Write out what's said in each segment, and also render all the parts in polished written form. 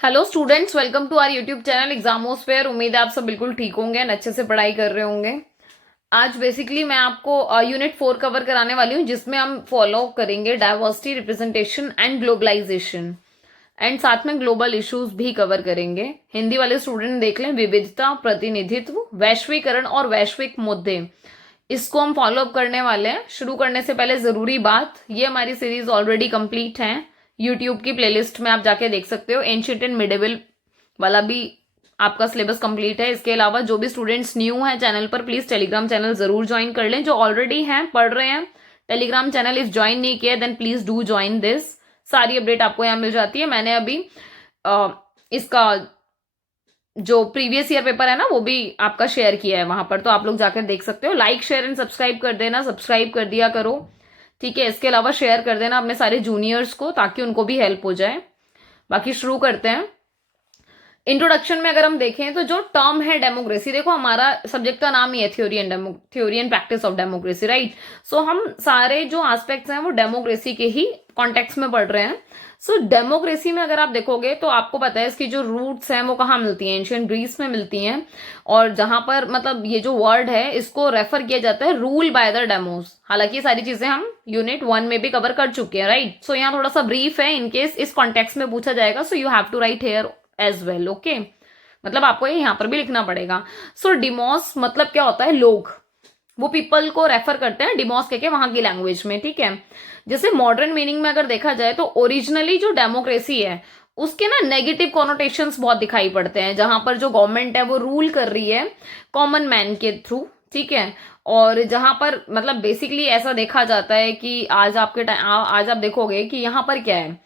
Hello students, welcome to our YouTube channel Examosphere. उम्मीद है आप सब बिल्कुल ठीक होंगे और अच्छे से पढ़ाई कर रहे होंगे। आज बेसिकली मैं आपको यूनिट 4 कवर कराने वाली हूँ, जिसमें हम फॉलो करेंगे diversity, representation and globalisation, and साथ में ग्लोबल इश्यूज भी कवर करेंगे। हिंदी वाले स्टूडेंट देख लें, विविधता, प्रतिनिधित्व, वैश्वीकरण और वैश्विक मुद्दे, इसको हम फॉलो अप करने वाले हैं। शुरू करने से पहले जरूरी बात, ये हमारी सीरीज ऑलरेडी कंप्लीट है। यूट्यूब की प्लेलिस्ट में आप जाके देख सकते हो। एंशिएंट एंड मिडिवल वाला भी आपका सिलेबस कंप्लीट है। इसके अलावा जो भी स्टूडेंट्स न्यू हैं चैनल पर, प्लीज टेलीग्राम चैनल जरूर ज्वाइन कर लें। जो ऑलरेडी हैं, पढ़ रहे हैं, टेलीग्राम चैनल इफ ज्वाइन नहीं किया then please do join this. सारी अपडेट आपको यहाँ मिल जाती है। मैंने अभी इसका जो प्रीवियस ईयर पेपर है ना, वो भी आपका शेयर किया है वहां पर, तो आप लोग जाकर देख सकते हो। लाइक शेयर एंड सब्सक्राइब कर देना, सब्सक्राइब कर दिया करो, ठीक है। इसके अलावा शेयर कर देना अपने सारे जूनियर्स को, ताकि उनको भी हेल्प हो जाए। बाकी शुरू करते हैं। इंट्रोडक्शन में अगर हम देखें तो जो टर्म है डेमोक्रेसी, देखो हमारा सब्जेक्ट का नाम ही है theory and practice of democracy, right. So हम सारे जो एस्पेक्ट्स हैं वो डेमोक्रेसी के ही कॉन्टेक्स्ट में पढ़ रहे हैं। सो डेमोक्रेसी में अगर आप देखोगे तो आपको पता है इसकी जो रूट्स हैं वो कहाँ मिलती हैं, एंशियंट ग्रीस में मिलती हैं। और जहां पर मतलब ये जो वर्ड है इसको रेफर किया जाता है रूल बाय द डेमोस। हालांकि ये सारी चीजें हम यूनिट 1 में भी कवर कर चुके हैं, राइट। सो यहाँ थोड़ा सा ब्रीफ है, इनकेस इस कॉन्टेक्स्ट में पूछा जाएगा, so you have to write here as well, okay. मतलब आपको ये यहां पर भी लिखना पड़ेगा। सो डिमोस मतलब क्या होता है, लोग, वो पीपल को रेफर करते हैं डिमोस के वहां की लैंग्वेज में, ठीक है। जैसे मॉडर्न मीनिंग में अगर देखा जाए तो ओरिजिनली जो डेमोक्रेसी है उसके ना नेगेटिव कॉनोटेशंस बहुत दिखाई पड़ते हैं, जहां पर जो गवर्नमेंट है वो रूल कर रही है कॉमन मैन के थ्रू, ठीक है। और जहां पर मतलब बेसिकली ऐसा देखा जाता है कि आज आप देखोगे कि यहाँ पर क्या है,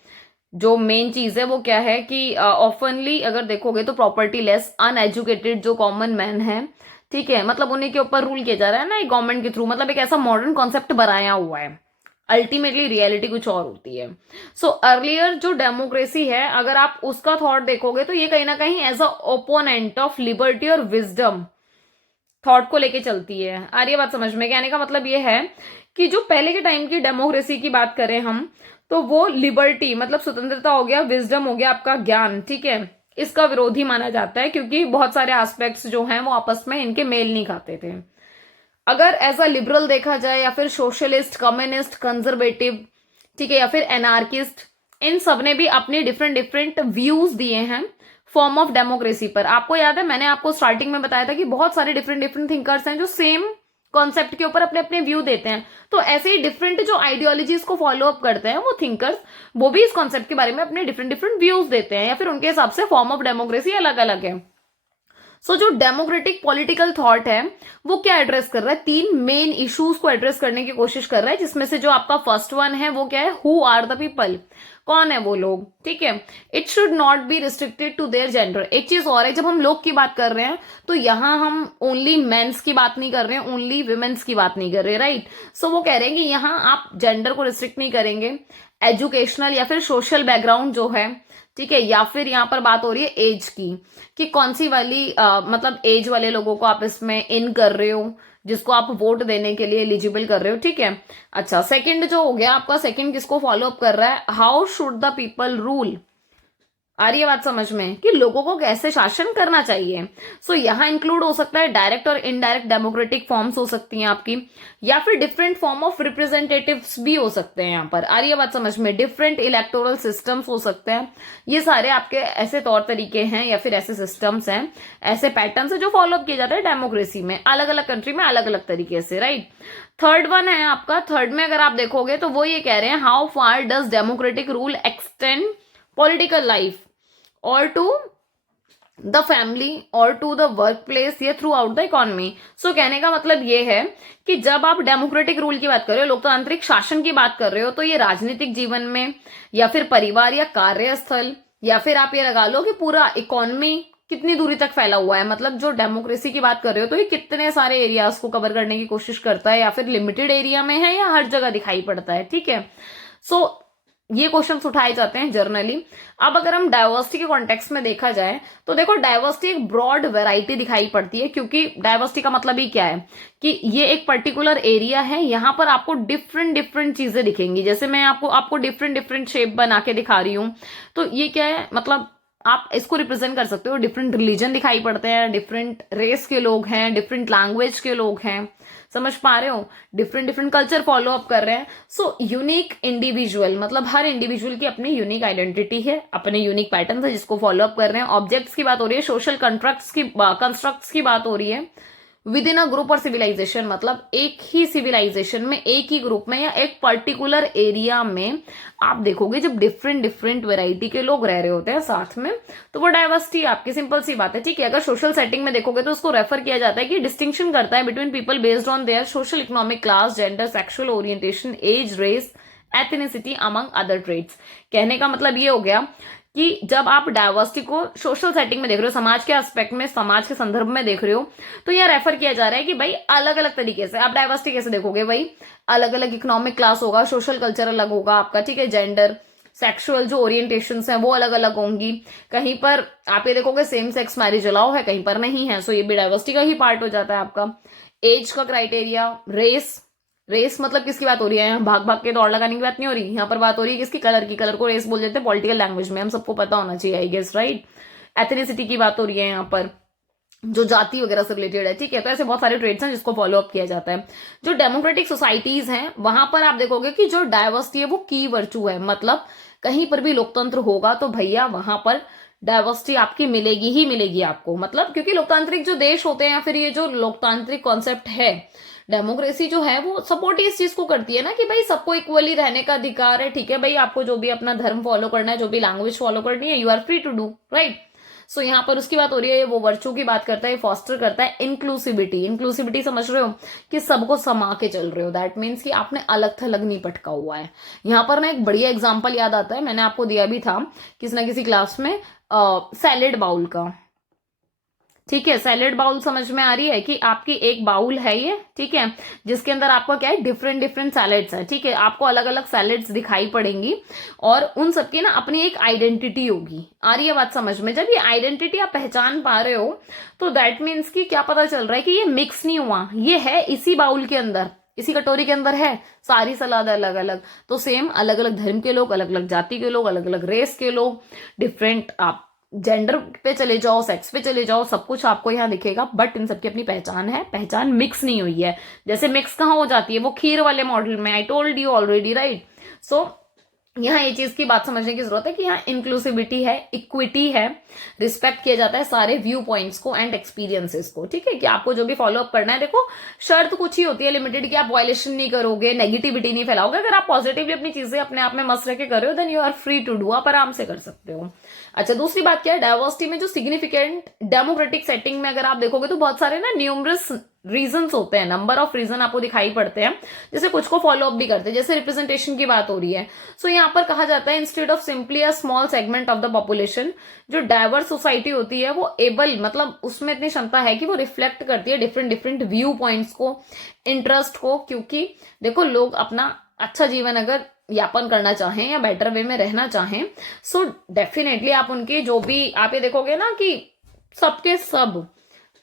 जो मेन चीज है वो क्या है कि ऑफनली अगर देखोगे तो प्रॉपर्टी लेस अनएजुकेटेड जो कॉमन मैन है, ठीक है, मतलब उन्हीं के ऊपर रूल किया जा रहा है ना गवर्नमेंट के थ्रू। मतलब एक ऐसा मॉडर्न कॉन्सेप्ट बनाया हुआ है, अल्टीमेटली रियलिटी कुछ और होती है। सो अर्लियर जो डेमोक्रेसी है, अगर आप उसका थॉट देखोगे तो ये कहीं ना कहीं as a opponent of liberty और विजडम थॉट को लेके चलती है। आ रही है बात समझ में? कहने का मतलब ये है कि जो पहले के टाइम की डेमोक्रेसी की बात करें हम, तो वो लिबर्टी मतलब स्वतंत्रता हो गया, विजडम हो गया, आपका ज्ञान, ठीक है, इसका विरोधी माना जाता है, क्योंकि बहुत सारे एस्पेक्ट्स जो हैं वो आपस में इनके मेल नहीं खाते थे। अगर एज अ लिबरल देखा जाए, या फिर सोशलिस्ट, कम्युनिस्ट, कंजर्वेटिव, ठीक है, या फिर एनार्किस्ट, इन सब ने भी अपने डिफरेंट डिफरेंट व्यूज दिए हैं फॉर्म ऑफ डेमोक्रेसी पर। आपको याद है मैंने आपको स्टार्टिंग में बताया था कि बहुत सारे डिफरेंट डिफरेंट थिंकर्स हैं जो सेम कॉन्सेप्ट के ऊपर अपने अपने व्यू देते हैं। तो ऐसे ही डिफरेंट जो आइडियोलॉजीज को फॉलो अप करते हैं वो थिंकर्स, वो भी इस कॉन्सेप्ट के बारे में अपने डिफरेंट डिफरेंट व्यूज देते हैं, या फिर उनके हिसाब से फॉर्म ऑफ डेमोक्रेसी अलग अलग है। सो जो डेमोक्रेटिक पॉलिटिकल थॉट है वो क्या एड्रेस कर रहा है, 3 मेन इश्यूज को एड्रेस करने की कोशिश कर रहा है, जिसमें से जो आपका फर्स्ट वन है वो क्या है, हु आर द पीपल, कौन है वो लोग, ठीक है। It should not be restricted to their gender. एक चीज और है, जब हम लोग की बात कर रहे हैं तो यहां हम ओनली मेंस की बात नहीं कर रहे हैं, ओनली वुमेन्स की बात नहीं कर रहे, राइट। सो वो कह रहे हैं कि यहाँ आप जेंडर को रिस्ट्रिक्ट नहीं करेंगे, एजुकेशनल या फिर सोशल बैकग्राउंड जो है, ठीक है, या फिर यहाँ पर बात हो रही है एज की, कि कौन सी वाली मतलब एज वाले लोगों को आप इसमें इन कर रहे हो, जिसको आप वोट देने के लिए एलिजिबल कर रहे हो, ठीक है। अच्छा, सेकंड जो हो गया आपका, सेकंड किसको फॉलो अप कर रहा है, how should the people rule. आ रही है बात समझ में, कि लोगों को कैसे शासन करना चाहिए। सो यहाँ इंक्लूड हो सकता है डायरेक्ट और इनडायरेक्ट डेमोक्रेटिक फॉर्म्स हो सकती हैं आपकी, या फिर डिफरेंट फॉर्म ऑफ रिप्रेजेंटेटिव्स भी हो सकते हैं यहाँ पर। आ रही है बात समझ में, डिफरेंट इलेक्टोरल सिस्टम्स हो सकते हैं। ये सारे आपके ऐसे तौर तरीके हैं या फिर ऐसे सिस्टम्स हैं, ऐसे पैटर्न है जो फॉलो अप किए जाते हैं डेमोक्रेसी में, अलग अलग कंट्री में अलग अलग तरीके से, राइट। थर्ड वन है आपका, थर्ड में अगर आप देखोगे तो वो ये कह रहे हैं, how far does democratic rule extend political life और टू द फैमिली और टू द वर्क प्लेस या थ्रू आउट द इकोनॉमी। सो कहने का मतलब ये है कि जब आप डेमोक्रेटिक रूल की बात कर रहे हो, लोकतांत्रिक शासन की बात कर रहे हो, तो ये राजनीतिक जीवन में या फिर परिवार या कार्यस्थल, या फिर आप ये लगा लो कि पूरा इकोनॉमी कितनी दूरी तक फैला हुआ है। मतलब जो डेमोक्रेसी की बात कर रहे हो तो ये कितने सारे एरियाज को कवर करने की कोशिश करता है, या फिर लिमिटेड एरिया में है, या हर जगह दिखाई पड़ता है, ठीक है। सो ये क्वेश्चंस उठाए जाते हैं जर्नली। अब अगर हम डाइवर्सिटी के कॉन्टेक्स्ट में देखा जाए तो देखो, डाइवर्सिटी एक ब्रॉड वैरायटी दिखाई पड़ती है, क्योंकि डाइवर्सिटी का मतलब ही क्या है कि ये एक पर्टिकुलर एरिया है, यहाँ पर आपको डिफरेंट डिफरेंट चीजें दिखेंगी। जैसे मैं आपको डिफरेंट डिफरेंट शेप बना के दिखा रही हूँ, तो ये क्या है, मतलब आप इसको रिप्रेजेंट कर सकते हो। डिफरेंट रिलीजन दिखाई पड़ते हैं, डिफरेंट रेस के लोग हैं, डिफरेंट लैंग्वेज के लोग हैं, समझ पा रहे हो, different different culture follow up कर रहे हैं। सो यूनिक इंडिविजुअल मतलब हर इंडिविजुअल की अपनी यूनिक आइडेंटिटी है, अपने यूनिक पैटर्न है जिसको फॉलो अप कर रहे हैं। ऑब्जेक्ट्स की बात हो रही है, सोशल कंस्ट्रक्ट्स की बात हो रही है। विद इन अ ग्रुप और सिविलाइजेशन मतलब एक ही सिविलाइजेशन में, एक ही ग्रुप में या एक पर्टिकुलर एरिया में आप देखोगे जब डिफरेंट डिफरेंट वेराइटी के लोग रह रहे होते हैं साथ में, तो वो डाइवर्सिटी आपकी, सिंपल सी बात है। ठीक है, अगर सोशल सेटिंग में देखोगे तो उसको रेफर किया जाता है कि डिस्टिंक्शन करता है between people based on their social economic class, gender, sexual orientation, age, race, ethnicity among other traits. कहने का मतलब ये हो गया कि जब आप डाइवर्सिटी को सोशल सेटिंग में देख रहे हो, समाज के एस्पेक्ट में, समाज के संदर्भ में देख रहे हो, तो यह रेफर किया जा रहा है कि भाई अलग अलग तरीके से आप डाइवर्सिटी कैसे देखोगे। भाई अलग अलग इकोनॉमिक क्लास होगा, सोशल कल्चर अलग होगा आपका, ठीक है, जेंडर, सेक्सुअल जो ओरिएंटेशन है वो अलग अलग होंगी। कहीं पर आप ये देखोगे सेम सेक्स मैरिज अलाउ है, कहीं पर नहीं है, सो ये भी डाइवर्सिटी का ही पार्ट हो जाता है आपका। एज का क्राइटेरिया, रेस मतलब किसकी बात हो रही है, यहाँ भाग भाग के दौड़ लगाने की बात नहीं हो रही, यहाँ पर बात हो रही है किसकी, कलर की। कलर को रेस बोल देते हैं पॉलिटिकल लैंग्वेज में, हम सबको पता होना चाहिए आई गेस, राइट। एथनिसिटी की बात हो रही है यहाँ पर, जो जाति वगैरह से रिलेटेड है, ठीक है। तो ऐसे बहुत सारे ट्रेड्स हैं जिसको फॉलो अप किया जाता है। जो डेमोक्रेटिक सोसाइटीज हैं वहां पर आप देखोगे कि जो डाइवर्सिटी है वो की वर्चू है, मतलब कहीं पर भी लोकतंत्र होगा तो भैया वहां पर डाइवर्सिटी आपकी मिलेगी ही मिलेगी आपको, मतलब क्योंकि लोकतांत्रिक जो देश होते हैं या फिर ये जो लोकतांत्रिक कॉन्सेप्ट है, डेमोक्रेसी जो है वो सपोर्ट इस चीज को करती है ना कि भाई सबको इक्वली रहने का अधिकार है, ठीक है भाई, आपको जो भी अपना धर्म फॉलो करना है, जो भी लैंग्वेज फॉलो करनी है, you are free to do, right. So यहाँ पर उसकी बात हो रही है, वो वर्चू की बात करता है, फॉस्टर करता है इंक्लूसिविटी। इंक्लूसिविटी समझ रहे हो कि सबको समा के चल रहे हो, दैट मीन्स कि आपने अलग थलग नहीं पटका हुआ है। यहाँ पर ना एक बढ़िया एग्जाम्पल याद आता है, मैंने आपको दिया भी था किसी ना किसी क्लास में, सैलेड बाउल का, ठीक है। सैलेड बाउल समझ में आ रही है कि आपकी एक बाउल है ये, ठीक है, जिसके अंदर आपका क्या है, डिफरेंट डिफरेंट सैलेड्स है, ठीक है। आपको अलग अलग सैलेड्स दिखाई पड़ेंगी और उन सबकी ना अपनी एक आइडेंटिटी होगी। आ रही है बात समझ में। जब ये आइडेंटिटी आप पहचान पा रहे हो तो दैट मीन्स कि क्या पता चल रहा है कि ये मिक्स नहीं हुआ, ये है इसी बाउल के अंदर, इसी कटोरी के अंदर है सारी सलाद अलग अलग। तो सेम अलग अलग धर्म के लोग, अलग अलग जाति के लोग, अलग अलग रेस के लोग, डिफरेंट आप जेंडर पे चले जाओ, सेक्स पे चले जाओ, सब कुछ आपको यहाँ दिखेगा, बट इन सबकी अपनी पहचान है, पहचान मिक्स नहीं हुई है। जैसे मिक्स कहाँ हो जाती है, वो खीर वाले मॉडल में, I told you already, right. So यहाँ ये चीज की बात समझने की जरूरत है कि यहाँ इंक्लूसिविटी है, इक्विटी है, रिस्पेक्ट किया जाता है सारे व्यू पॉइंट्स को एंड एक्सपीरियंसेस को, ठीक है। कि आपको जो भी फॉलो अप करना है, देखो शर्त कुछ ही होती है लिमिटेड कि आप वायलेशन नहीं करोगे, नेगेटिविटी नहीं फैलाओगे। अगर आप पॉजिटिवली अपनी चीजें अपने आप में मस्त रह के कर रहे हो then you are free to do, आप आराम से कर सकते हो। अच्छा, दूसरी बात क्या है, डाइवर्सिटी में जो सिग्निफिकेंट डेमोक्रेटिक सेटिंग में अगर आप देखोगे तो बहुत सारे ना न्यूमरस रीजंस होते हैं, नंबर ऑफ रीजन आपको दिखाई पड़ते हैं, जैसे कुछ को फॉलो अप भी करते हैं। जैसे रिप्रेजेंटेशन की बात हो रही है, सो यहाँ पर कहा जाता है instead of simply a small segment of the population, जो डाइवर्स सोसाइटी होती है वो एबल, मतलब उसमें इतनी क्षमता है कि वो रिफ्लेक्ट करती है डिफरेंट डिफरेंट व्यू पॉइंट्स को, इंटरेस्ट को। क्योंकि देखो लोग अपना अच्छा जीवन अगर यापन करना चाहें या बेटर वे में रहना चाहें, सो डेफिनेटली आप उनके जो भी आप ये देखोगे ना कि सबके सब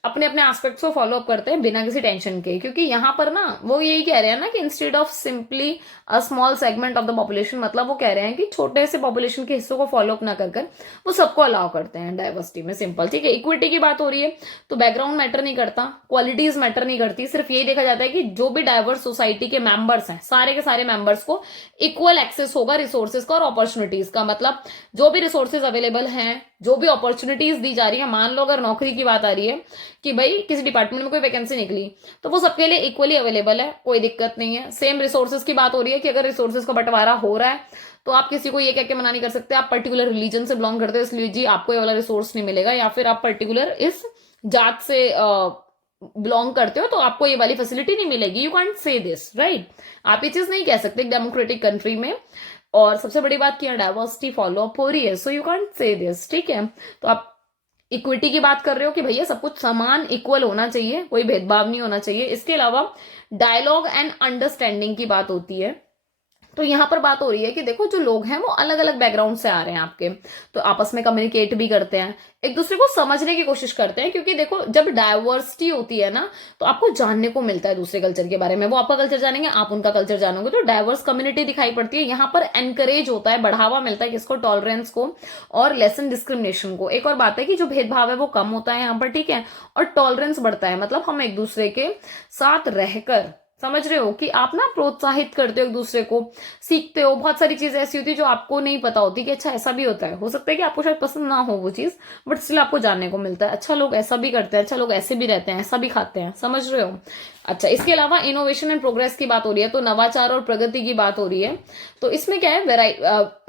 अपने अपने एस्पेक्ट्स को फॉलो अप करते हैं बिना किसी टेंशन के। क्योंकि यहाँ पर ना वो यही कह रहे हैं ना कि instead of simply a small segment of the population, मतलब वो कह रहे हैं कि छोटे से पॉपुलेशन के हिस्सों को फॉलो अप ना कर वो सबको अलाउ करते हैं डाइवर्सिटी में, सिंपल, ठीक है। इक्विटी की बात हो रही है तो बैकग्राउंड मैटर नहीं करता, क्वालिटीज मैटर नहीं करती, सिर्फ यही देखा जाता है कि जो भी डाइवर्स सोसाइटी के मेंबर्स हैं, सारे के सारे मेंबर्स को इक्वल एक्सेस होगा रिसोर्सेज का और अपॉर्चुनिटीज का। मतलब जो भी रिसोर्सेज अवेलेबल हैं, जो भी अपॉर्चुनिटीज दी जा रही है, मान लो अगर नौकरी की बात आ रही है कि भाई किसी डिपार्टमेंट में कोई वैकेंसी निकली तो वो सबके लिए इक्वली अवेलेबल है, कोई दिक्कत नहीं है। सेम रिसोर्सेज की बात हो रही है कि अगर रिसोर्सेज का बंटवारा हो रहा है तो आप किसी को ये कह के मना नहीं कर सकते आप पर्टिकुलर रिलीजन से बिलोंग करते हो इसलिए जी आपको ये वाला रिसोर्स नहीं मिलेगा, या फिर आप पर्टिकुलर इस जात से बिलोंग करते हो तो आपको ये वाली फैसिलिटी नहीं मिलेगी। You can't say this, right. आप ये चीज नहीं कह सकते डेमोक्रेटिक कंट्री में। और सबसे बड़ी बात की डाइवर्सिटी फॉलो अप हो रही है, so you can't say this, ठीक है। तो आप इक्विटी की बात कर रहे हो कि भैया सब कुछ समान इक्वल होना चाहिए, कोई भेदभाव नहीं होना चाहिए। इसके अलावा डायलॉग एंड अंडरस्टैंडिंग की बात होती है, तो यहाँ पर बात हो रही है कि देखो जो लोग हैं वो अलग अलग बैकग्राउंड से आ रहे हैं आपके, तो आपस में कम्युनिकेट भी करते हैं, एक दूसरे को समझने की कोशिश करते हैं, क्योंकि देखो जब डाइवर्सिटी होती है ना तो आपको जानने को मिलता है दूसरे कल्चर के बारे में, वो आपका कल्चर जानेंगे, आप उनका कल्चर जानोगे, तो डाइवर्स कम्युनिटी दिखाई पड़ती है। यहाँ पर एनकरेज होता है, बढ़ावा मिलता है किसको, टॉलरेंस को, और लेसन डिस्क्रिमिनेशन को। एक और बात है कि जो भेदभाव है वो कम होता है यहाँ पर, ठीक है, और टॉलरेंस बढ़ता है, मतलब हम एक दूसरे के साथ रहकर, समझ रहे हो, कि आप ना प्रोत्साहित करते हो एक दूसरे को, सीखते हो। बहुत सारी चीजें ऐसी होती है जो आपको नहीं पता होती कि अच्छा ऐसा भी होता है, हो सकता है कि आपको शायद पसंद ना हो वो चीज, बट स्टिल आपको जानने को मिलता है, अच्छा लोग ऐसा भी करते हैं, अच्छा लोग ऐसे भी रहते हैं, ऐसा भी खाते हैं, समझ रहे हो। अच्छा, इसके अलावा इनोवेशन एंड प्रोग्रेस की बात हो रही है, तो नवाचार और प्रगति की बात हो रही है। तो इसमें क्या है,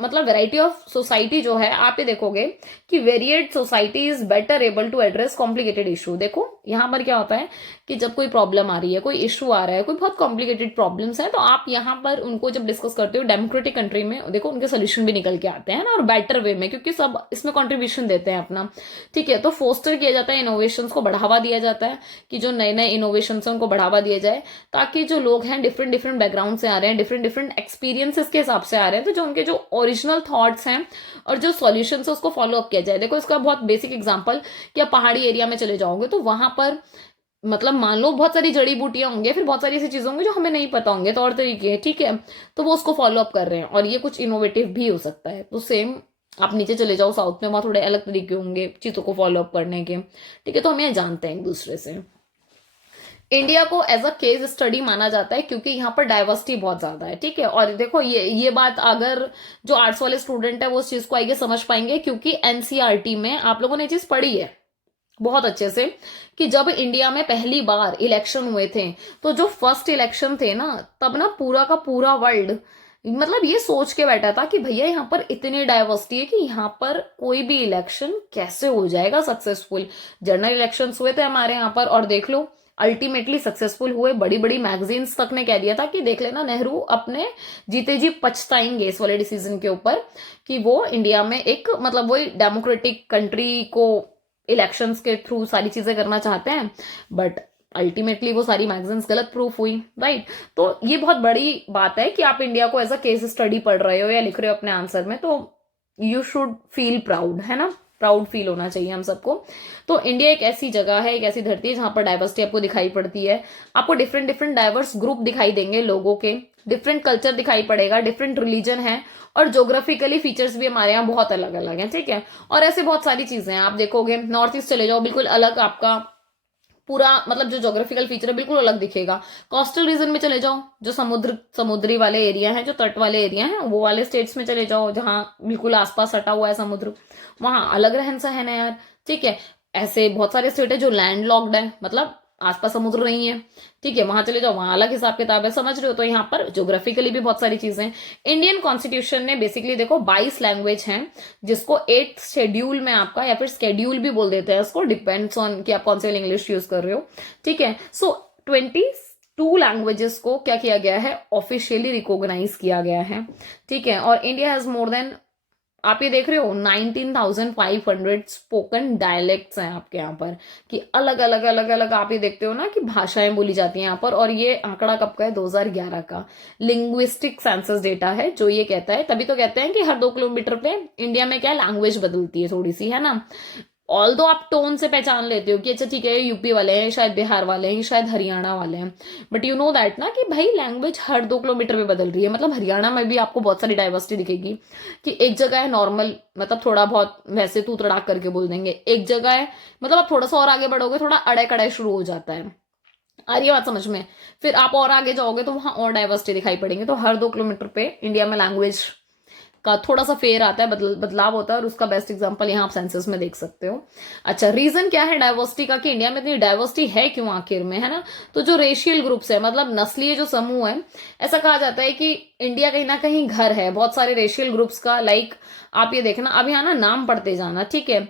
मतलब वेराइटी ऑफ सोसाइटी जो है, आप ये देखोगे कि varied society is better able to address complicated issue. देखो यहाँ पर क्या होता है कि जब कोई प्रॉब्लम आ रही है, कोई इशू आ रहा है, कोई बहुत कॉम्प्लिकेटेड प्रॉब्लम्स है, तो आप यहाँ पर उनको जब डिस्कस करते हो डेमोक्रेटिक कंट्री में, देखो उनके सोल्यूशन भी निकल के आते हैं ना, और बेटर वे में, क्योंकि सब इसमें कॉन्ट्रीब्यूशन देते हैं अपना, ठीक है। तो फोस्टर किया जाता है, इनोवेशन को बढ़ावा दिया जाता है, कि जो नए नए इनोवेशन है उनको बढ़ावा दिया जाए, ताकि जो लोग हैं डिफरेंट डिफरेंट बैकग्राउंड से आ रहे हैं, डिफरेंट डिफरेंट एक्सपीरियंसेस के हिसाब से आ रहे हैं, तो जो उनके जो ओरिजिनल थॉट्स हैं और जो सॉल्यूशंस है उसको फॉलो अप किया जाए। देखो इसका बहुत बेसिक एग्जांपल कि आप पहाड़ी एरिया में चले जाओगे तो वहां पर मतलब मान लो बहुत सारी जड़ी बूटियां होंगी, फिर बहुत सारी ऐसी चीजें होंगी जो हमें नहीं पता होंगे, तौर तरीके, ठीक है, तो वो उसको फॉलो अप कर रहे हैं, और ये कुछ इनोवेटिव भी हो सकता है। तो सेम आप नीचे चले जाओ साउथ में, वहां थोड़े अलग तरीके होंगे चीजों को फॉलो अप करने के, ठीक है। तो हम ये जानते हैं एक दूसरे से। इंडिया को एज अ केस स्टडी माना जाता है क्योंकि यहाँ पर डाइवर्सिटी बहुत ज्यादा है, ठीक है। और देखो ये बात अगर जो आर्ट्स वाले स्टूडेंट है वो उस चीज को आगे समझ पाएंगे, क्योंकि एनसीईआरटी में आप लोगों ने चीज पढ़ी है बहुत अच्छे से, कि जब इंडिया में पहली बार इलेक्शन हुए थे, तो जो फर्स्ट इलेक्शन थे ना, तब ना पूरा का पूरा वर्ल्ड मतलब ये सोच के बैठा था कि भैया यहाँ पर इतनी डाइवर्सिटी है कि यहाँ पर कोई भी इलेक्शन कैसे हो जाएगा सक्सेसफुल। जनरल इलेक्शंस हुए थे हमारे यहाँ पर, और देख लो अल्टीमेटली सक्सेसफुल हुए। बड़ी बड़ी मैगजीन्स तक ने कह दिया था कि देख लेना, नेहरू अपने जीते जी पछताएंगे इस वाले डिसीजन के ऊपर, कि वो इंडिया में एक मतलब वही डेमोक्रेटिक कंट्री को इलेक्शंस के थ्रू सारी चीजें करना चाहते हैं, बट अल्टीमेटली वो सारी मैगजीन्स गलत प्रूफ हुई, राइट। तो ये बहुत बड़ी बात है कि आप इंडिया को एज अ केस स्टडी पढ़ रहे हो या लिख रहे हो अपने आंसर में, तो यू शुड फील प्राउड, है ना, प्राउड फील होना चाहिए हम सबको। तो इंडिया एक ऐसी जगह है, एक ऐसी धरती है जहां पर डाइवर्सिटी आपको दिखाई पड़ती है। आपको डिफरेंट डिफरेंट डाइवर्स ग्रुप दिखाई देंगे लोगों के, डिफरेंट कल्चर दिखाई पड़ेगा, डिफरेंट रिलीजन है, और ज्योग्राफिकली फीचर्स भी हमारे यहाँ बहुत अलग अलग हैं, ठीक है। और ऐसे बहुत सारी चीजें हैं, आप देखोगे नॉर्थ ईस्ट चले जाओ, बिल्कुल अलग आपका पूरा मतलब जो ज्योग्राफिकल फीचर है बिल्कुल अलग दिखेगा। कोस्टल रीजन में चले जाओ, जो समुद्री वाले एरिया हैं, जो तट वाले एरिया हैं, वो वाले स्टेट्स में चले जाओ जहां बिल्कुल आसपास सटा हुआ है समुद्र, वहां अलग रहन सहन है यार, ठीक है। ऐसे बहुत सारे स्टेट है जो लैंड लॉक्ड है, मतलब आसपास समुद्र नहीं है, ठीक है, वहां चले जाओ, वहां अलग हिसाब किताब है, समझ रहे हो। तो यहाँ पर ज्योग्राफिकली भी बहुत सारी चीजें। इंडियन कॉन्स्टिट्यूशन ने बेसिकली देखो 22 लैंग्वेज हैं, जिसको 8th शेड्यूल में आपका, या फिर स्केड्यूल भी बोल देते हैं उसको, डिपेंड्स ऑन कि आप कौन से इंग्लिश यूज कर रहे हो, ठीक है। सो 22 लैंग्वेजेस को क्या किया गया है, ऑफिशियली रिकॉग्नाइज किया गया है, ठीक है। और इंडिया हैज मोर देन, आप ये देख रहे हो 19,500 स्पोकन डायलेक्ट्स हैं आपके यहाँ पर, कि अलग अलग अलग अलग आप ये देखते हो ना कि भाषाएं बोली जाती हैं यहाँ पर। और ये आंकड़ा कब का है, 2011 का लिंग्विस्टिक सेंसस डेटा है जो ये कहता है। तभी तो कहते हैं कि हर 2 किलोमीटर पे इंडिया में क्या लैंग्वेज बदलती है थोड़ी सी, है ना। ऑल दो आप टोन से पहचान लेते हो कि अच्छा ठीक है यूपी वाले हैं, शायद बिहार वाले हैं, शायद हरियाणा वाले हैं, बट यू नो दैट ना कि भाई लैंग्वेज हर 2 किलोमीटर में बदल रही है। मतलब हरियाणा में भी आपको बहुत सारी डाइवर्सिटी दिखेगी, कि एक जगह है नॉर्मल, मतलब थोड़ा बहुत वैसे तू तड़ाक करके बोल देंगे, एक जगह है मतलब आप थोड़ा सा और आगे बढ़ोगे थोड़ा अड़े कड़े शुरू हो जाता है, आ रही है बात समझ में। फिर आप और आगे जाओगे तो वहां और डाइवर्सिटी दिखाई पड़ेंगे। तो हर 2 किलोमीटर पे इंडिया में लैंग्वेज का थोड़ा सा फेर आता है, बदलाव होता है, और उसका बेस्ट एग्जांपल यहाँ आप सेंसस में देख सकते हो। अच्छा, रीजन क्या है डाइवर्सिटी का, कि इंडिया में इतनी डाइवर्सिटी है क्यों आखिर में, है ना। तो जो रेशियल ग्रुप्स है, मतलब नस्लीय जो समूह है, ऐसा कहा जाता है कि इंडिया कहीं ना कहीं घर है बहुत सारे रेशियल ग्रुप्स का। लाइक आप ये देखना, अब यहाँ ना नाम पढ़ते जाना, ठीक है।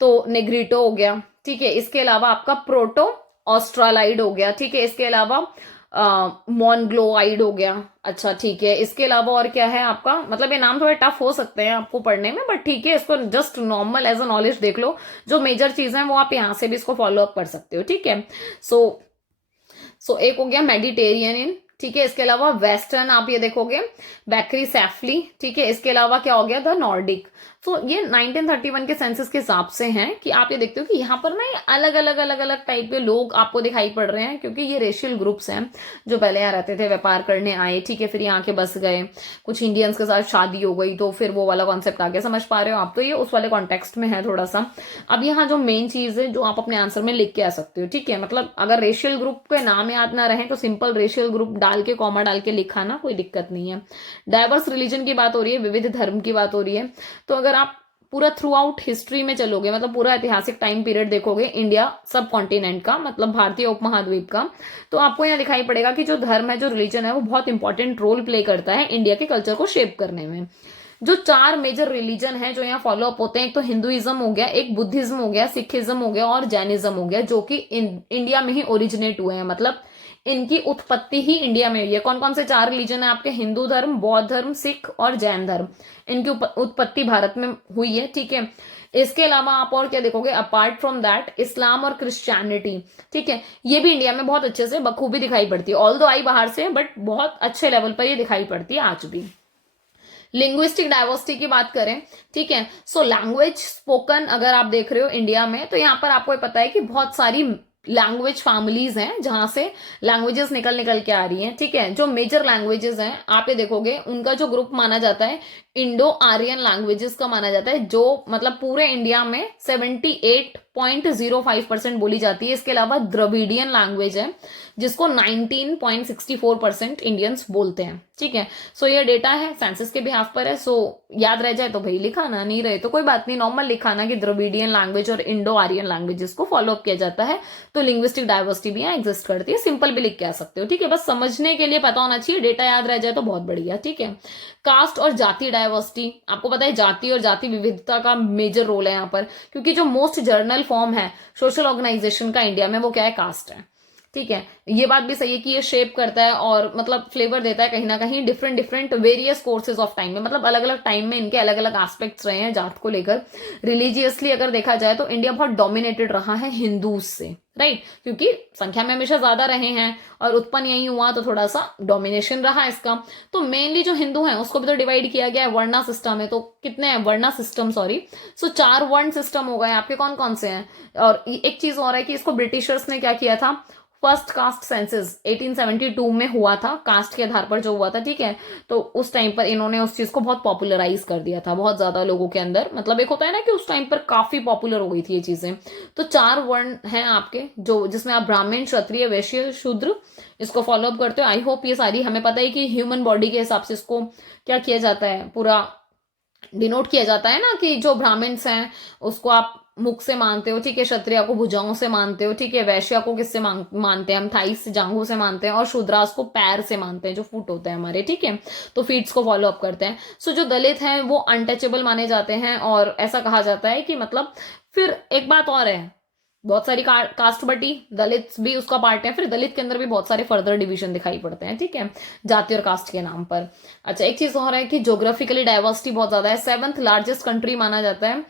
तो नेग्रिटो हो गया, ठीक है, इसके अलावा आपका प्रोटो ऑस्ट्रालाइड हो गया, ठीक है, इसके अलावा मॉनग्लोआइड हो गया, अच्छा ठीक है, इसके अलावा और क्या है आपका, मतलब ये नाम थोड़े टफ हो सकते हैं आपको पढ़ने में, बट ठीक है, इसको just normal as a knowledge देख लो। जो मेजर चीज है वो आप यहां से भी इसको फॉलो अप कर सकते हो, ठीक है। सो एक हो गया मेडिटेरियन इन ठीक है। इसके अलावा वेस्टर्न आप ये देखोगे बैकरी सैफली, ठीक है। इसके अलावा क्या हो गया, द नॉर्डिक। तो ये 1931 के सेंसस के हिसाब से हैं कि आप ये देखते हो कि यहाँ पर ना ये अलग अलग अलग अलग टाइप के लोग आपको दिखाई पड़ रहे हैं, क्योंकि ये रेशियल ग्रुप्स हैं जो पहले यहाँ रहते थे, व्यापार करने आए, ठीक है, फिर यहाँ के बस गए, कुछ इंडियंस के साथ शादी हो गई, तो फिर वो वाला कॉन्सेप्ट आ गया। समझ पा रहे हो आप? तो ये उस वाले कॉन्टेक्स्ट में है थोड़ा सा। अब यहाँ जो मेन चीज है जो आप अपने आंसर में लिख के आ सकते हो, ठीक है, मतलब अगर रेशियल ग्रुप के नाम याद ना रहे तो सिंपल रेशियल ग्रुप डाल के कॉमा डाल के लिखा ना, कोई दिक्कत नहीं है। डाइवर्स रिलीजन की बात हो रही है, विविध धर्म की बात हो रही है। तो अगर आप पूरा थ्रू आउट हिस्ट्री में चलोगे, मतलब पूरा ऐतिहासिक टाइम पीरियड देखोगे इंडिया सब कॉन्टिनेंट का, मतलब भारतीय उपमहाद्वीप का, तो आपको यहाँ दिखाई पड़ेगा कि जो धर्म है, जो रिलीजन है, वो बहुत इंपॉर्टेंट रोल प्ले करता है इंडिया के कल्चर को शेप करने में। जो 4 मेजर रिलीजन है जो यहाँ फॉलो अप होते हैं, एक तो हिंदुइज्म हो गया, एक बुद्धिज्म हो गया, सिखिज्म हो गया और जैनिज्म हो गया, जो कि इंडिया में ही ओरिजिनेट हुए हैं, मतलब इनकी उत्पत्ति ही इंडिया में हुई है। कौन कौन से 4 रिलीजन है आपके? हिंदू धर्म, बौद्ध धर्म, सिख और जैन धर्म। इनकी उत्पत्ति भारत में हुई है, ठीक है। इसके अलावा आप और क्या देखोगे, अपार्ट फ्रॉम दैट इस्लाम और क्रिश्चियनिटी, ठीक है, ये भी इंडिया में बहुत अच्छे से बखूबी दिखाई पड़ती है। ऑल दो आई बाहर से, बट बहुत अच्छे लेवल पर ये दिखाई पड़ती है आज भी। लिंग्विस्टिक डाइवर्सिटी की बात करें, ठीक है, सो लैंग्वेज स्पोकन अगर आप देख रहे हो इंडिया में, तो यहाँ पर आपको पता है कि बहुत सारी लैंग्वेज फैमिलीज हैं जहां से लैंग्वेजेस निकल निकल के आ रही हैं, ठीक है। जो मेजर लैंग्वेजेस हैं आप ये देखोगे, उनका जो ग्रुप माना जाता है इंडो आर्यन लैंग्वेजेस का माना जाता है, जो मतलब पूरे इंडिया में 78.05% बोली जाती है। इसके अलावा द्रविडियन लैंग्वेज है जिसको 19.64% इंडियंस बोलते हैं, ठीक है। सो ये डेटा है, सेंसस के बिहाफ पर है। सो याद रह जाए तो भाई लिखाना, नहीं रहे तो कोई बात नहीं, नॉर्मल लिखाना कि द्रविडियन लैंग्वेज और इंडो आर्यन लैंग्वेजेस को फॉलो अप किया जाता है। तो लिंग्विस्टिक डाइवर्सिटी भी यहाँ एग्जिस्ट करती है, सिंपल भी लिख के आ सकते हो, ठीक है। बस समझने के लिए पता होना चाहिए, डेटा याद रह जाए तो बहुत बढ़िया, ठीक है। कास्ट और जाति डाइवर्सिटी, आपको पता है जाति और जाति विविधता का मेजर रोल है यहाँ पर, क्योंकि जो मोस्ट जर्नल फॉर्म है सोशल ऑर्गेनाइजेशन का इंडिया में, वो क्या है? कास्ट है, ठीक है। ये बात भी सही है कि ये शेप करता है और मतलब फ्लेवर देता है कहीं ना कहीं different different various courses of time में, मतलब अलग अलग टाइम में इनके अलग अलग एस्पेक्ट्स रहे हैं जात को लेकर। रिलीजियसली अगर देखा जाए तो इंडिया बहुत डोमिनेटेड रहा है हिंदूज से, राइट, क्योंकि संख्या में हमेशा ज्यादा रहे हैं और उत्पन्न यही हुआ, तो थोड़ा सा डोमिनेशन रहा इसका। तो मेनली जो हिंदू हैं उसको भी तो डिवाइड किया गया है, वर्णा सिस्टम है। तो कितने हैं? वर्णा सिस्टम, सॉरी, सो 4 वर्ण सिस्टम हो गए आपके। कौन कौन से हैं? और एक चीज और है कि इसको ब्रिटिशर्स ने क्या किया था, फर्स्ट कास्ट सेंसस 1872 में हुआ था, कास्ट के आधार पर जो हुआ था, ठीक है। तो उस टाइम पर इन्होंने उस चीज को बहुत पॉपुलराइज कर दिया था बहुत ज्यादा लोगों के अंदर, मतलब एक होता है ना कि उस टाइम पर काफी पॉपुलर हो गई थी ये चीजें। तो 4 वर्ण हैं आपके, जो जिसमें आप ब्राह्मण, क्षत्रिय, वैश्य, शूद्र इसको फॉलो अप करते हो। आई होप ये सारी, हमें पता है कि ह्यूमन बॉडी के हिसाब से इसको क्या किया जाता है, पूरा डिनोट किया जाता है ना, कि जो ब्राह्मण्स हैं उसको आप मुख से मानते हो, ठीक है, क्षत्रिय को भुजाओं से मानते हो, ठीक है, वैश्य को किससे मानते हैं हम? थाइस से, जांघों से मानते हैं, और शूद्रास को पैर से मानते हैं, जो फुट होते हैं हमारे, ठीक है। तो फीट्स को फॉलो अप करते हैं। सो जो दलित हैं वो अनटचेबल माने जाते हैं, और ऐसा कहा जाता है कि मतलब, फिर एक बात और है, बहुत सारी कास्ट बटी, दलित भी उसका पार्ट है, फिर दलित के अंदर भी बहुत सारे फर्दर डिवीजन दिखाई पड़ते हैं, ठीक है, जाति और कास्ट के नाम पर। अच्छा, एक चीज और है कि ज्योग्राफिकली डाइवर्सिटी बहुत ज्यादा है, 7th लार्जेस्ट कंट्री माना जाता है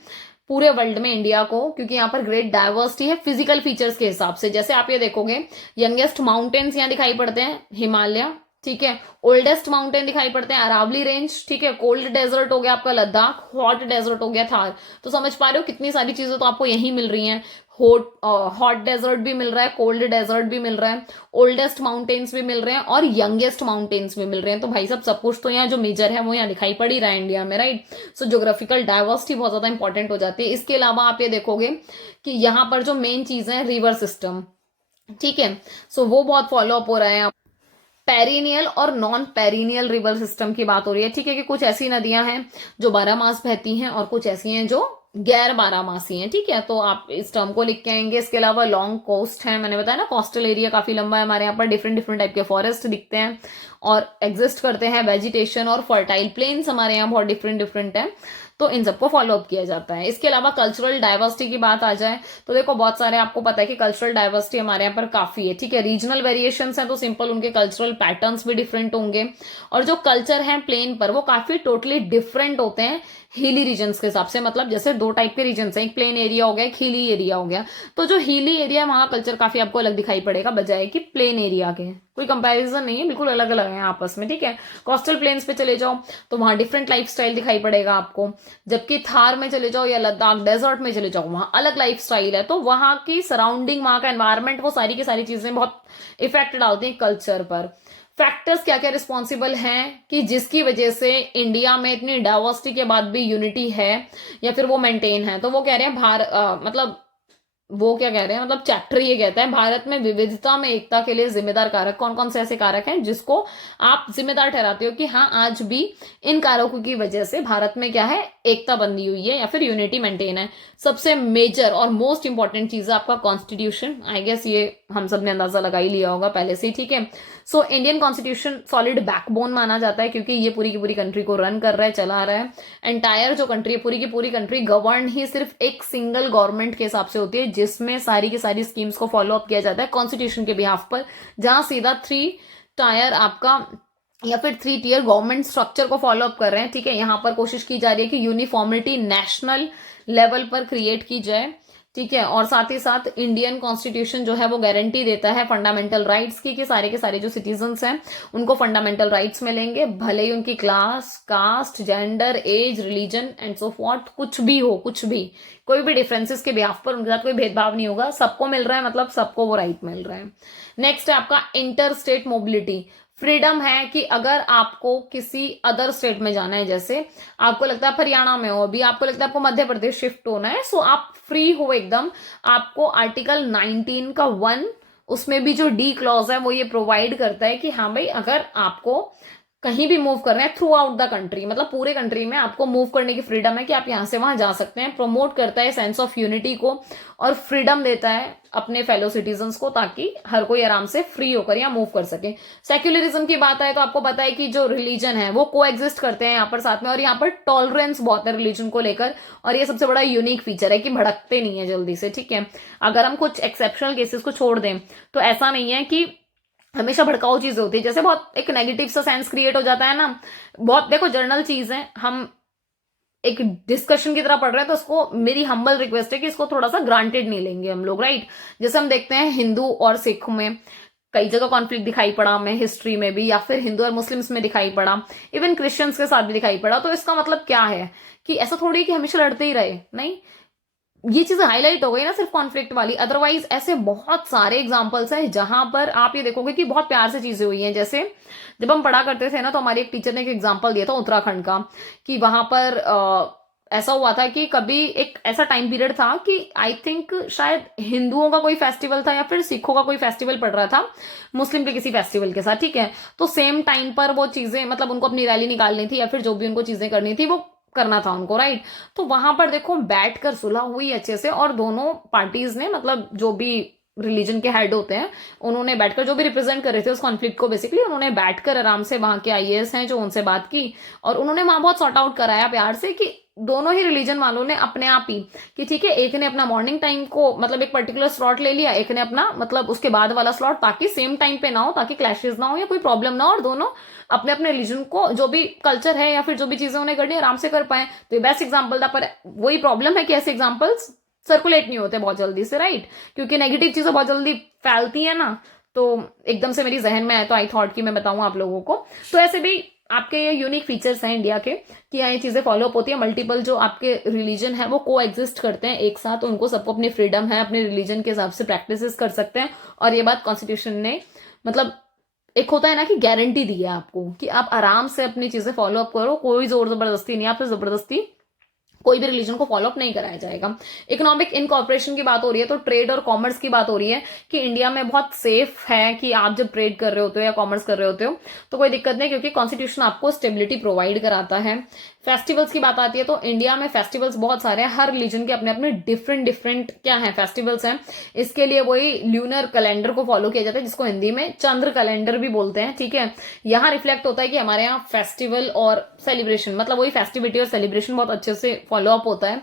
पूरे वर्ल्ड में इंडिया को, क्योंकि यहाँ पर ग्रेट डाइवर्सिटी है फिजिकल फीचर्स के हिसाब से। जैसे आप ये देखोगे, यंगेस्ट माउंटेन्स यहाँ दिखाई पड़ते हैं, हिमालय, ठीक है, ओल्डेस्ट माउंटेन दिखाई पड़ते हैं अरावली रेंज, ठीक है, कोल्ड डेजर्ट हो गया आपका लद्दाख, हॉट डेजर्ट हो गया थार। तो समझ पा रहे हो कितनी सारी चीजें तो आपको यही मिल रही हैं। हॉट डेजर्ट भी मिल रहा है, कोल्ड डेजर्ट भी मिल रहा है, ओल्डेस्ट माउंटेन्स भी मिल रहे हैं और यंगेस्ट माउंटेन्स भी मिल रहे हैं। तो भाई साहब सब कुछ तो यहाँ जो मेजर है वो यहाँ दिखाई पड़ ही रहा है इंडिया में, राइट। सो ज्योग्राफिकल डाइवर्सिटी बहुत ज्यादा इंपॉर्टेंट हो जाती है। इसके अलावा आप ये देखोगे कि यहाँ पर जो मेन चीज है रिवर सिस्टम, ठीक है, सो वो बहुत फॉलो अप हो रहा है। पेरिनियल और नॉन पेरिनियल रिवर सिस्टम की बात हो रही है, ठीक है, कि कुछ ऐसी नदियां हैं जो 12 मास बहती हैं और कुछ ऐसी हैं जो गैर 12 मासी हैं, ठीक है। तो आप इस टर्म को लिख के आएंगे। इसके अलावा लॉन्ग कोस्ट है, मैंने बताया ना कोस्टल एरिया काफी लंबा है हमारे यहाँ पर, डिफरेंट डिफरेंट टाइप के फॉरेस्ट दिखते हैं और एग्जिस्ट करते हैं। वेजिटेशन और फर्टाइल प्लेन्स हमारे यहाँ बहुत डिफरेंट डिफरेंट है, तो इन सबको फॉलो अप किया जाता है। इसके अलावा कल्चरल डाइवर्सिटी की बात आ जाए तो देखो बहुत सारे, आपको पता है कि कल्चरल डाइवर्सिटी हमारे यहाँ पर काफी है, ठीक है। रीजनल वेरिएशंस हैं तो सिंपल उनके कल्चरल पैटर्न्स भी डिफरेंट होंगे, और जो कल्चर है प्लेन पर वो काफी टोटली डिफरेंट होते हैं हिली रीजन्स के हिसाब से। मतलब जैसे 2 टाइप के रीजन्स हैं, एक प्लेन एरिया हो गया, एक हिली एरिया हो गया। तो जो हिली एरिया वहां कल्चर काफी आपको अलग दिखाई पड़ेगा बजाय कि प्लेन एरिया के। कोई कंपैरिजन नहीं है, बिल्कुल अलग अलग है आपस में, ठीक है। कोस्टल प्लेन्स पे चले जाओ तो वहां डिफरेंट लाइफस्टाइल दिखाई पड़ेगा आपको, जबकि थार में चले जाओ या लद्दाख डेजर्ट में चले जाओ वहां अलग लाइफस्टाइल है। तो वहां की सराउंडिंग, वहां का एनवायरमेंट, वो सारी की सारी चीजें बहुत इफेक्ट डालती हैं कल्चर पर। फैक्टर्स क्या क्या रिस्पॉन्सिबल हैं कि जिसकी वजह से इंडिया में इतनी डाइवर्सिटी के बाद भी यूनिटी है या फिर वो मेंटेन है। तो वो कह रहे हैं मतलब वो क्या कह रहे हैं, मतलब चैप्टर ये कहता है भारत में विविधता में एकता के लिए जिम्मेदार कारक कौन कौन से ऐसे कारक हैं जिसको आप जिम्मेदार ठहराते हो कि हाँ आज भी इन कारकों की वजह से भारत में क्या है, एकता बनी हुई है या फिर यूनिटी मेंटेन है। सबसे मेजर और मोस्ट इंपॉर्टेंट चीज है आपका कॉन्स्टिट्यूशन। आई गेस ये हम सब ने अंदाजा लगा ही लिया होगा पहले से ही, ठीक है। So Indian constitution solid backbone माना जाता है क्योंकि ये पूरी की पूरी कंट्री को रन कर रहा है, चला रहा है। एंटायर जो कंट्री है, पूरी की पूरी कंट्री गवर्न ही सिर्फ एक सिंगल गवर्नमेंट के हिसाब से होती है जिसमें सारी की सारी स्कीम्स को फॉलो अप किया जाता है कॉन्स्टिट्यूशन के बिहाफ पर, जहां सीधा 3 टायर आपका या फिर 3 टियर गवर्नमेंट स्ट्रक्चर को फॉलो अप कर रहे हैं, ठीक है। यहां पर कोशिश की जा रही है कि यूनिफॉर्मिटी नेशनल लेवल पर क्रिएट की जाए, ठीक है। और साथ ही साथ इंडियन कॉन्स्टिट्यूशन जो है वो गारंटी देता है फंडामेंटल राइट्स की कि सारे के सारे जो सिटीजन्स हैं उनको फंडामेंटल राइट्स मिलेंगे, भले ही उनकी class, caste, gender, age, religion and so forth कुछ भी हो, कुछ भी कोई भी डिफरेंसेस के बिहाफ पर उनके साथ कोई भेदभाव नहीं होगा, सबको मिल रहा है, मतलब सबको वो राइट मिल रहा है। नेक्स्ट है आपका इंटर स्टेट मोबिलिटी। फ्रीडम है कि अगर आपको किसी अदर स्टेट में जाना है, जैसे आपको लगता है हरियाणा में हो अभी, आपको लगता है आपको मध्य प्रदेश शिफ्ट होना है, सो आप फ्री हो एकदम। आपको आर्टिकल 19 का 1 उसमें भी जो डी क्लॉज है वो ये प्रोवाइड करता है कि हाँ भाई अगर आपको कहीं भी मूव करना है थ्रू आउट द कंट्री, मतलब पूरे कंट्री में आपको मूव करने की फ्रीडम है कि आप यहां से वहां जा सकते हैं। प्रमोट करता है सेंस ऑफ यूनिटी को और फ्रीडम देता है अपने फेलो सिटीजन्स को ताकि हर कोई आराम से फ्री होकर यहाँ मूव कर सके। सेक्युलरिज्म की बात आए तो आपको पता है कि जो रिलीजन है वो को एग्जिस्ट करते हैं यहाँ पर साथ में, और यहाँ पर टॉलरेंस बहुत है रिलीजन को लेकर, और ये सबसे बड़ा यूनिक फीचर है कि भड़कते नहीं है जल्दी से, ठीक है। अगर हम कुछ एक्सेप्शनल केसेस को छोड़ दें तो ऐसा नहीं है कि हमेशा भड़काऊ चीजें होती है, जैसे बहुत एक नेगेटिव सा सेंस क्रिएट हो जाता है ना, बहुत देखो जर्नल चीज है, हम एक डिस्कशन की तरह पढ़ रहे हैं तो उसको मेरी हम्बल रिक्वेस्ट है कि इसको थोड़ा सा ग्रांटेड नहीं लेंगे हम लोग, राइट। जैसे हम देखते हैं हिंदू और सिख में कई जगह कॉन्फ्लिक्ट दिखाई पड़ा हमें हिस्ट्री में भी, या फिर हिंदू और मुस्लिम्स में दिखाई पड़ा, इवन क्रिश्चियंस के साथ भी दिखाई पड़ा। तो इसका मतलब क्या है कि ऐसा थोड़ी कि हमेशा लड़ते ही रहे, नहीं, ये चीजें हाईलाइट हो गई ना सिर्फ कॉन्फ्लिक्ट वाली, अदरवाइज ऐसे बहुत सारे एग्जांपल्स हैं जहां पर आप ये देखोगे कि बहुत प्यार से चीजें हुई हैं। जैसे जब हम पढ़ा करते थे ना तो हमारी एक टीचर ने एक एग्जांपल दिया था उत्तराखंड का, कि वहां पर ऐसा हुआ था कि कभी एक ऐसा टाइम पीरियड था कि आई थिंक शायद हिंदुओं का कोई फेस्टिवल था या फिर सिखों का कोई फेस्टिवल पड़ रहा था मुस्लिम के किसी फेस्टिवल के साथ, ठीक है। तो सेम टाइम पर वो चीजें, मतलब उनको अपनी रैली निकालनी थी या फिर जो भी उनको चीजें करनी थी वो करना था उनको, राइट। तो वहां पर देखो बैठकर सुलह हुई अच्छे से, और दोनों पार्टीज ने, मतलब जो भी रिलीजन के हेड होते हैं उन्होंने बैठकर, जो भी रिप्रेजेंट कर रहे थे उस कॉन्फ्लिक्ट को बेसिकली, उन्होंने बैठकर आराम से वहां के आईएएस हैं जो उनसे बात की और उन्होंने वहां बहुत सॉर्ट आउट कराया प्यार से कि दोनों ही रिलीजन वालों ने अपने आप ही कि ठीक है, एक ने अपना मॉर्निंग टाइम को मतलब एक पर्टिकुलर स्लॉट ले लिया, एक ने अपना मतलब उसके बाद वाला स्लॉट, ताकि सेम टाइम पे ना हो, ताकि क्लैशेस ना हो या कोई प्रॉब्लम ना हो, और दोनों अपने अपने रिलीजन को जो भी कल्चर है या फिर जो भी चीजें उन्हें करनी आराम से कर पाए। तो ये बेस्ट एग्जाम्पल था, पर वही प्रॉब्लम है कि ऐसे एग्जाम्पल्स सर्कुलेट नहीं होते बहुत जल्दी से, राइट, क्योंकि नेगेटिव चीजें बहुत जल्दी फैलती है ना, तो एकदम से मेरी जहन में आया तो आई थॉट कि मैं बताऊं आप लोगों को। तो ऐसे भी आपके ये यूनिक फीचर्स हैं इंडिया के कि यहाँ ये चीजें फॉलो अप होती है, मल्टीपल जो आपके रिलीजन है वो को एग्जिस्ट करते हैं एक साथ, उनको सबको अपनी फ्रीडम है, अपने रिलीजन के हिसाब से प्रैक्टिसेस कर सकते हैं। और ये बात कॉन्स्टिट्यूशन ने मतलब एक होता है ना कि गारंटी दी है आपको कि आप आराम से अपनी चीजें फॉलो अप करो, कोई जोर जबरदस्ती नहीं, आपसे जबरदस्ती कोई भी रिलीजन को फॉलो अप नहीं कराया जाएगा। इकोनॉमिक इनकॉर्पोरेशन की बात हो रही है तो ट्रेड और कॉमर्स की बात हो रही है कि इंडिया में बहुत सेफ है कि आप जब ट्रेड कर रहे होते हो या कॉमर्स कर रहे होते हो तो कोई दिक्कत नहीं, क्योंकि कॉन्स्टिट्यूशन आपको स्टेबिलिटी प्रोवाइड कराता है। फेस्टिवल्स की बात आती है तो इंडिया में फेस्टिवल्स बहुत सारे हैं, हर रिलीजन के अपने अपने डिफरेंट क्या है फेस्टिवल्स हैं। इसके लिए वही ल्यूनर कैलेंडर को फॉलो किया जाता है जिसको हिंदी में चंद्र कैलेंडर भी बोलते हैं, ठीक है। यहाँ रिफ्लेक्ट होता है कि हमारे यहाँ फेस्टिवल और सेलिब्रेशन, मतलब वही फेस्टिविटी और सेलिब्रेशन बहुत अच्छे से फॉलो अप होता है।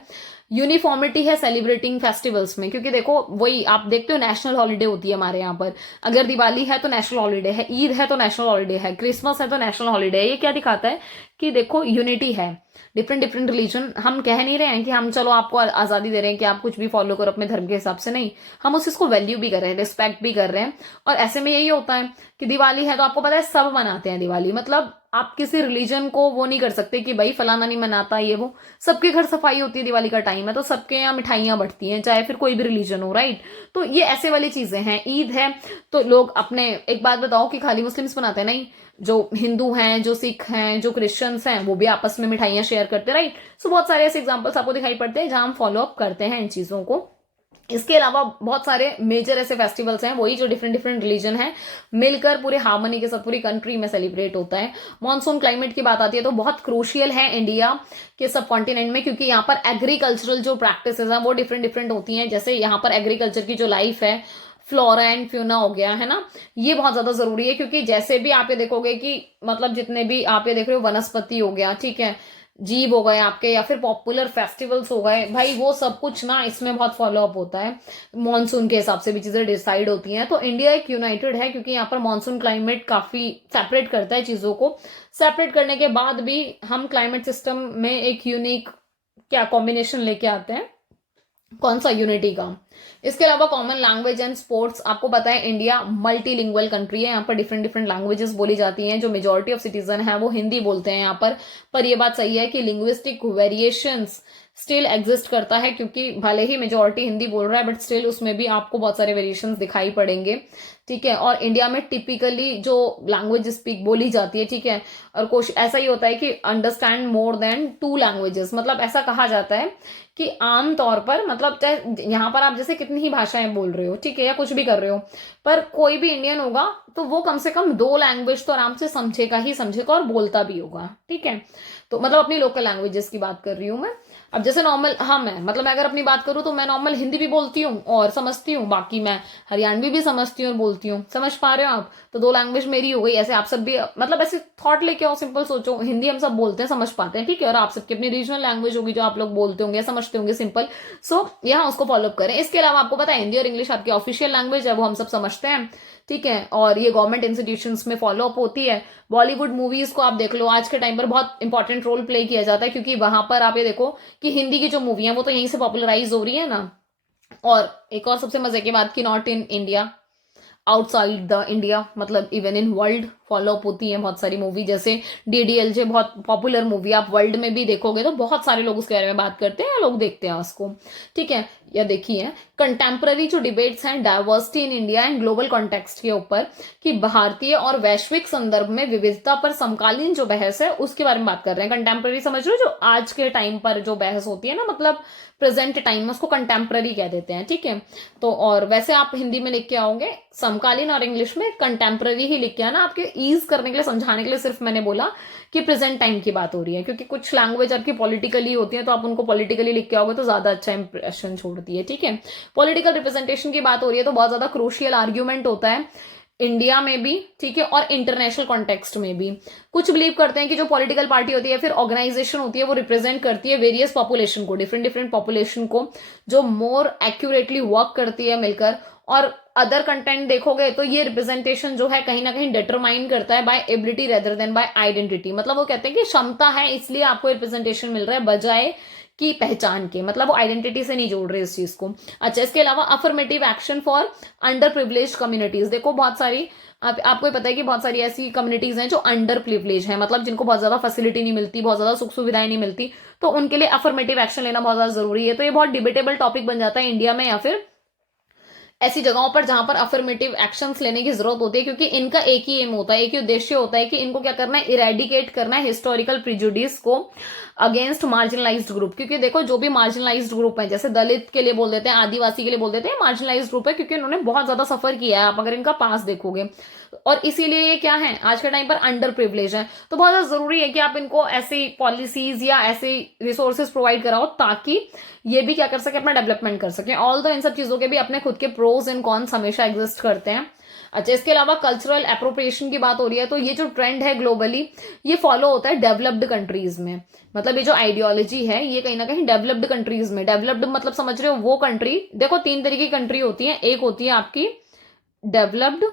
यूनिफॉर्मिटी है सेलिब्रेटिंग फेस्टिवल्स में, क्योंकि देखो वही आप देखते हो नेशनल हॉलिडे होती है हमारे यहाँ पर, अगर दिवाली है तो नेशनल हॉलिडे है, ईद है तो नेशनल हॉलिडे है, क्रिसमस है तो नेशनल हॉलिडे है। ये क्या दिखाता है कि देखो यूनिटी है। डिफरेंट डिफरेंट रिलीजन, हम कह नहीं रहे हैं कि हम चलो आपको आजादी दे रहे हैं कि आप कुछ भी फॉलो करो अपने धर्म के हिसाब से, नहीं, हम उस चीज को वैल्यू भी कर रहे हैं, रिस्पेक्ट भी कर रहे हैं। और ऐसे में यही होता है कि दिवाली है तो आपको पता है सब मनाते हैं दिवाली, मतलब आप किसी रिलीजन को वो नहीं कर सकते कि भाई फलाना नहीं मनाता ये वो, सबके घर सफाई होती है, दिवाली का टाइम है तो सबके यहाँ मिठाइयां बढ़ती हैं, चाहे फिर कोई भी रिलीजन हो, राइट। तो ये ऐसे वाली चीजें हैं। ईद है तो लोग अपने, एक बात बताओ कि खाली मुस्लिम्स मनाते हैं? नहीं, जो हिंदू हैं, जो सिख हैं, जो क्रिश्चियंस हैं, वो भी आपस में मिठाइयां शेयर करते हैं, राइट। सो बहुत सारे ऐसे एग्जाम्पल्स आपको दिखाई पड़ते हैं जहां हम फॉलो अप करते हैं इन चीजों को। इसके अलावा बहुत सारे मेजर ऐसे फेस्टिवल्स हैं, वही जो डिफरेंट डिफरेंट रिलीजन है मिलकर पूरे हार्मनी के साथ पूरी कंट्री में सेलिब्रेट होता है। मॉनसून क्लाइमेट की बात आती है तो बहुत क्रूशियल है इंडिया के सब कॉन्टिनेंट में, क्योंकि यहाँ पर एग्रीकल्चरल जो प्रैक्टिसेस हैं वो डिफरेंट डिफरेंट होती हैं। जैसे यहाँ पर एग्रीकल्चर की जो लाइफ है, फ्लोरा एंड फ्यूना हो गया है ना, ये बहुत ज्यादा जरूरी है, क्योंकि जैसे भी आप ये देखोगे कि मतलब जितने भी आप ये देख रहे हो वनस्पति हो गया, ठीक है, जीव हो गए आपके, या फिर पॉपुलर फेस्टिवल्स हो गए, भाई वो सब कुछ ना इसमें बहुत फॉलो अप होता है। मॉनसून के हिसाब से भी चीजें डिसाइड होती हैं। तो इंडिया एक यूनाइटेड है क्योंकि यहाँ पर मॉनसून क्लाइमेट काफी सेपरेट करता है चीजों को। सेपरेट करने के बाद भी हम क्लाइमेट सिस्टम में एक यूनिक क्या कॉम्बिनेशन लेके आते हैं, कौन सा, यूनिटी का। इसके अलावा कॉमन लैंग्वेज एंड स्पोर्ट्स, आपको पता है इंडिया मल्टीलिंगुअल कंट्री है, यहाँ पर डिफरेंट डिफरेंट लैंग्वेजेस बोली जाती हैं। जो मेजोरिटी ऑफ सिटीजन है वो हिंदी बोलते हैं यहाँ पर ये बात सही है कि लिंग्विस्टिक वेरिएशंस स्टिल एग्जिस्ट करता है, क्योंकि भले ही मेजोरिटी हिंदी बोल रहा है बट स्टिल उसमें भी आपको बहुत सारे वेरिएशंस दिखाई पड़ेंगे, ठीक है। और इंडिया में टिपिकली जो लैंग्वेज स्पीक बोली जाती है, ठीक है, और कोशिश ऐसा ही होता है कि अंडरस्टैंड मोर देन 2 लैंग्वेजेस, मतलब ऐसा कहा जाता है कि आम तौर पर, मतलब चाहे यहाँ पर आप जैसे कितनी ही भाषाएं बोल रहे हो, ठीक है, या कुछ भी कर रहे हो, पर कोई भी इंडियन होगा तो वो कम से कम 2 लैंग्वेज तो आराम से समझेगा ही समझेगा और बोलता भी होगा, ठीक है। तो मतलब अपनी लोकल लैंग्वेजेस की बात कर रही हूँ मैं। अब जैसे नॉर्मल, हाँ मैं मतलब मैं अगर अपनी बात करूँ तो मैं नॉर्मल हिंदी भी बोलती हूँ और समझती हूँ, बाकी मैं हरियाणवी भी समझती हूँ और बोलती हूँ। समझ पा रहे हो आप? तो 2 लैंग्वेज मेरी हो गई। ऐसे आप सब भी मतलब ऐसे थॉट लेके आओ, सिंपल सोचो, हिंदी हम सब बोलते हैं, समझ पाते हैं, ठीक है, और आप सबकी अपनी रीजनल लैंग्वेज होगी जो आप लोग बोलते होंगे, समझते होंगे, सिंपल। सो यहाँ उसको फॉलो अप करें। इसके अलावा आपको पता है हिंदी और इंग्लिश आपकी ऑफिशियल लैंग्वेज है, वो हम सब समझते हैं, ठीक है, और ये गवर्नमेंट इंस्टीट्यूशंस में फॉलो अप होती है। बॉलीवुड मूवीज को आप देख लो, आज के टाइम पर बहुत इंपॉर्टेंट रोल प्ले किया जाता है, क्योंकि वहां पर आप ये देखो कि हिंदी की जो मूवी है वो तो यहीं से पॉपुलराइज हो रही है ना। और एक और सबसे मजे की बात की not in India, outside the India, मतलब even in world follow up होती है बहुत सारी मूवी। जैसे डीडीएलजे बहुत पॉपुलर मूवी, आप वर्ल्ड में भी देखोगे तो बहुत सारे लोग उसके बारे में बात करते हैं, लोग देखते हैं उसको, ठीक है। या देखिए कंटेम्पररी जो डिबेट्स हैं diversity in India and global context के ऊपर, कि भारतीय और वैश्विक संदर्भ में विविधता पर समकालीन जो बहस है उसके बारे में बात कर रहे हैं। कंटेम्पररी समझ लो, जो आज के टाइम पर जो बहस होती है ना, मतलब प्रेजेंट टाइम में, उसको कंटेम्पररी कह देते हैं, ठीक है। तो और वैसे आप हिंदी में लिख के आओगे समकालीन और इंग्लिश में कंटेम्पररी ही लिख के आना, आपके ईज करने के लिए, समझाने के लिए सिर्फ मैंने बोला कि प्रेजेंट टाइम की बात हो रही है, क्योंकि कुछ लैंग्वेज आपकी पॉलिटिकली होती है तो आप उनको पॉलिटिकली लिख के आओगे तो ज्यादा अच्छा इंप्रेशन छोड़ती है, ठीक है। पॉलिटिकल रिप्रेजेंटेशन की बात हो रही है तो बहुत ज्यादा क्रूशियल आर्ग्यूमेंट होता है इंडिया में भी, ठीक है, और इंटरनेशनल कॉन्टेक्स्ट में भी। कुछ बिलीव करते हैं कि जो पॉलिटिकल पार्टी होती है, फिर ऑर्गेनाइजेशन होती है, वो रिप्रेजेंट करती है वेरियस पॉपुलेशन को, डिफरेंट डिफरेंट पॉपुलेशन को, जो मोर एक्यूरेटली वर्क करती है मिलकर। और अदर कंटेंट देखोगे तो ये रिप्रेजेंटेशन जो है कहीं ना कहीं डिटरमाइन करता है by ability rather than by identity, मतलब वो कहते हैं कि क्षमता है इसलिए आपको रिप्रेजेंटेशन मिल रहा है बजाय की पहचान के, मतलब वो आइडेंटिटी से नहीं जोड़ रहे इस चीज को। अच्छा, इसके अलावा affirmative action for under privilege communities, देखो बहुत सारी आपको पता है कि बहुत सारी ऐसी कम्युनिटीज हैं जो अंडर प्रिविलेज है, मतलब जिनको बहुत ज्यादा फैसिलिटी नहीं मिलती, बहुत ज्यादा सुख सुविधाएं नहीं मिलती, तो उनके लिए अफर्मेटिव एक्शन लेना बहुत ज्यादा जरूरी है। तो ये बहुत डिबेटेबल टॉपिक बन जाता है इंडिया में या फिर ऐसी जगहों पर जहां पर अफर्मेटिव एक्शंस लेने की जरूरत होती है, क्योंकि इनका एक ही एम होता है, एक ही उद्देश्य होता है कि इनको क्या करना है, इरेडिकेट करना है हिस्टोरिकल प्रिजुडिस को अगेंस्ट मार्जिनलाइज्ड ग्रुप। क्योंकि देखो जो भी मार्जिनलाइज्ड ग्रुप है, जैसे दलित के लिए बोल देते हैं, आदिवासी के लिए बोल देते हैं, मार्जिनलाइज्ड ग्रुप है क्योंकि उन्होंने बहुत ज्यादा सफर किया है, आप अगर इनका पास देखोगे, और इसीलिए ये क्या है आज के टाइम पर अंडर प्रिविलेज है। तो बहुत ज्यादा जरूरी है कि आप इनको ऐसी पॉलिसीज या ऐसे रिसोर्सेज प्रोवाइड कराओ ताकि ये भी क्या कर सके, अपना डेवलपमेंट कर सके। ऑल दो इन सब चीजों के भी अपने खुद के प्रोज एंड कॉन्स हमेशा एग्जिस्ट करते हैं। अच्छा, इसके अलावा कल्चरल अप्रोप्रिएशन की बात हो रही है, तो ये जो ट्रेंड है ग्लोबली, ये फॉलो होता है डेवलप्ड कंट्रीज में। मतलब ये जो आइडियोलॉजी है ये कहीं ना कहीं डेवलप्ड कंट्रीज में, डेवलप्ड मतलब समझ रहे हो वो कंट्री, देखो तीन तरीके की कंट्री होती है, एक होती है आपकी डेवलप्ड,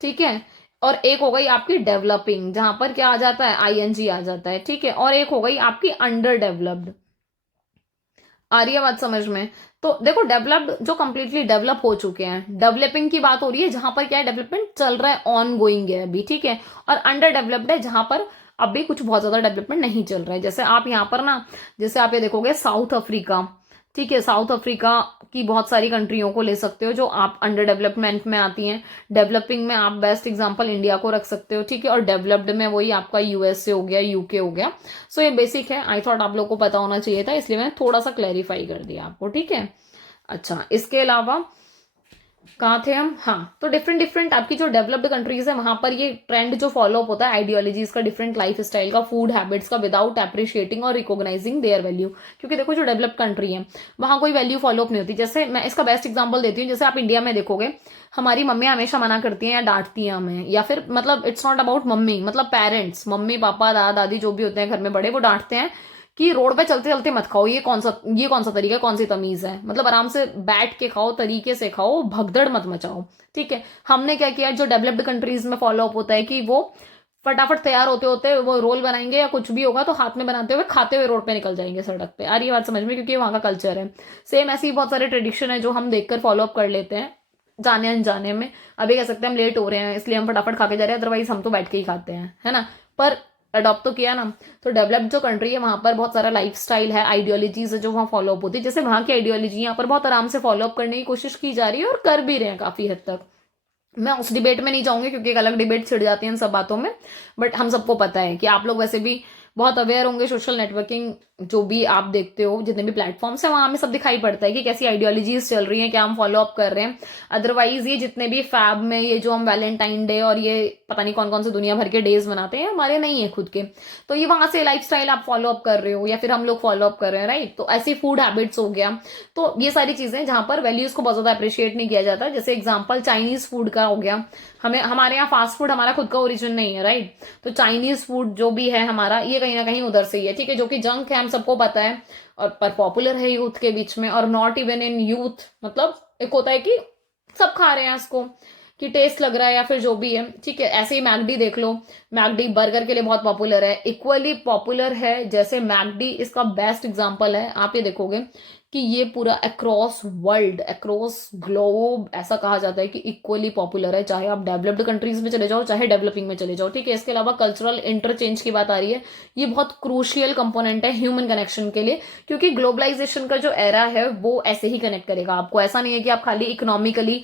ठीक है, और एक हो गई आपकी डेवलपिंग, जहां पर क्या आ जाता है, आईएनजी आ जाता है, ठीक है, और एक हो गई आपकी अंडर डेवलप्ड। आ रही है बात समझ में? तो देखो डेवलप्ड जो कंप्लीटली डेवलप हो चुके हैं, डेवलपिंग की बात हो रही है जहां पर क्या है, डेवलपमेंट चल रहा है, ऑन गोइंग है अभी, ठीक है, और अंडर डेवलप्ड है जहां पर अभी कुछ बहुत ज्यादा डेवलपमेंट नहीं चल रहा है। जैसे आप यहाँ पर ना, जैसे आप ये देखोगे साउथ अफ्रीका, ठीक है, साउथ अफ्रीका की बहुत सारी कंट्रियों को ले सकते हो जो आप अंडर डेवलपमेंट में आती हैं। डेवलपिंग में आप बेस्ट एग्जांपल इंडिया को रख सकते हो, ठीक है, और डेवलप्ड में वही आपका यूएसए हो गया, यूके हो गया। सो ये बेसिक है, आई थॉट आप लोग को पता होना चाहिए था, इसलिए मैंने थोड़ा सा क्लैरिफाई कर दिया आपको, ठीक है। अच्छा, इसके अलावा कहाँ थे हम, हाँ, तो डिफरेंट डिफरेंट आपकी जो डेवलप्ड कंट्रीज है वहां पर ये ट्रेंड जो फॉलो अप होता है आइडियोलॉजीज का, डिफरेंट लाइफ स्टाइल का, फूड हैबिट्स का, विदाउट अप्रिशिएटिंग और रिकॉग्नाइजिंग देयर वैल्यू। क्योंकि देखो जो डेवलप्ड कंट्री है वहां कोई वैल्यू फॉलो अप नहीं होती। जैसे मैं इसका बेस्ट एग्जाम्पल देती हूँ, जैसे आप इंडिया में देखोगे हमारी मम्मी हमेशा मना करती हैं या डांटती हैं हमें, या फिर मतलब इट्स नॉट अबाउट मम्मी, मतलब पेरेंट्स, मम्मी पापा दादा दादी जो भी होते हैं घर में बड़े, वो डांटते हैं कि रोड पे चलते चलते मत खाओ, ये कौन सा तरीका है, कौन सी तमीज है, मतलब आराम से बैठ के खाओ, तरीके से खाओ, भगदड़ मत मचाओ, ठीक है। हमने क्या किया, जो डेवलप्ड कंट्रीज में फॉलो अप होता है कि वो फटाफट तैयार होते होते वो रोल बनाएंगे या कुछ भी होगा तो हाथ में बनाते हुए खाते हुए रोड पे निकल जाएंगे, सड़क पे। आ रही है बात समझ में? क्योंकि वहां का कल्चर है। सेम ऐसे ही बहुत सारे ट्रेडिशन है जो हम देखकर फॉलो अप कर लेते हैं जाने अनजाने में। अभी कह सकते हैं हम लेट हो रहे हैं इसलिए हम फटाफट खा के जा रहे हैं, अदरवाइज हम तो बैठ के ही खाते हैं, है ना। पर अडॉप्ट तो किया ना। तो डेवलप्ड जो कंट्री है वहां पर बहुत सारा लाइफ स्टाइल है, आइडियोलॉजीज है जो वहां फॉलो अप होती है। जैसे वहां की आइडियोलॉजी यहाँ पर बहुत आराम से फॉलो अप करने की कोशिश की जा रही है और कर भी रहे हैं काफी हद तक। मैं उस डिबेट में नहीं जाऊंगी क्योंकि एक अलग डिबेट छिड़ जाती है इन सब बातों में। बट हम सबको पता है कि आप लोग वैसे भी बहुत अवेयर होंगे, सोशल नेटवर्किंग जो भी आप देखते हो, जितने भी प्लेटफॉर्म्स हैं वहां हमें सब दिखाई पड़ता है कि कैसी आइडियोलॉजीज चल रही हैं, क्या हम फॉलो अप कर रहे हैं। अदरवाइज ये जितने भी फैब में ये जो हम वैलेंटाइन डे और ये पता नहीं कौन कौन से दुनिया भर के डेज मनाते हैं, हमारे नहीं है खुद के। तो ये वहां से लाइफ स्टाइल आप फॉलो अप कर रहे हो या फिर हम लोग फॉलो अप कर रहे हैं, राइट। तो ऐसी फूड हैबिट्स हो गया। तो ये सारी चीजें जहां पर वैल्यूज को बहुत ज्यादा अप्रिशिएट नहीं किया जाता। जैसे एग्जाम्पल चाइनीज फूड का हो गया, हमें हमारे यहाँ फास्ट फूड हमारा खुद का ओरिजिन नहीं है, राइट। तो चाइनीज फूड जो भी है हमारा, ये कहीं ना कहीं उधर से ही है, ठीक है, जो कि जंक है, हम सबको पता है, और पर पॉपुलर है यूथ के बीच में, और नॉट इवन इन यूथ, मतलब एक होता है कि सब खा रहे हैं इसको कि टेस्ट लग रहा है या फिर जो भी है, ठीक है। ऐसे ही मैकडी देख लो, मैकडी बर्गर के लिए बहुत पॉपुलर है, इक्वली पॉपुलर है जैसे मैकडी इसका बेस्ट एग्जांपल है। आप ये देखोगे कि ये पूरा अक्रॉस वर्ल्ड, अक्रॉस ग्लोब ऐसा कहा जाता है कि इक्वली पॉपुलर है, चाहे आप डेवलप्ड कंट्रीज में चले जाओ चाहे डेवलपिंग में चले जाओ, ठीक है। इसके अलावा कल्चरल इंटरचेंज की बात आ रही है, ये बहुत क्रूशियल कंपोनेंट है ह्यूमन कनेक्शन के लिए, क्योंकि ग्लोबलाइजेशन का जो एरा है वो ऐसे ही कनेक्ट करेगा आपको। ऐसा नहीं है कि आप खाली इकोनॉमिकली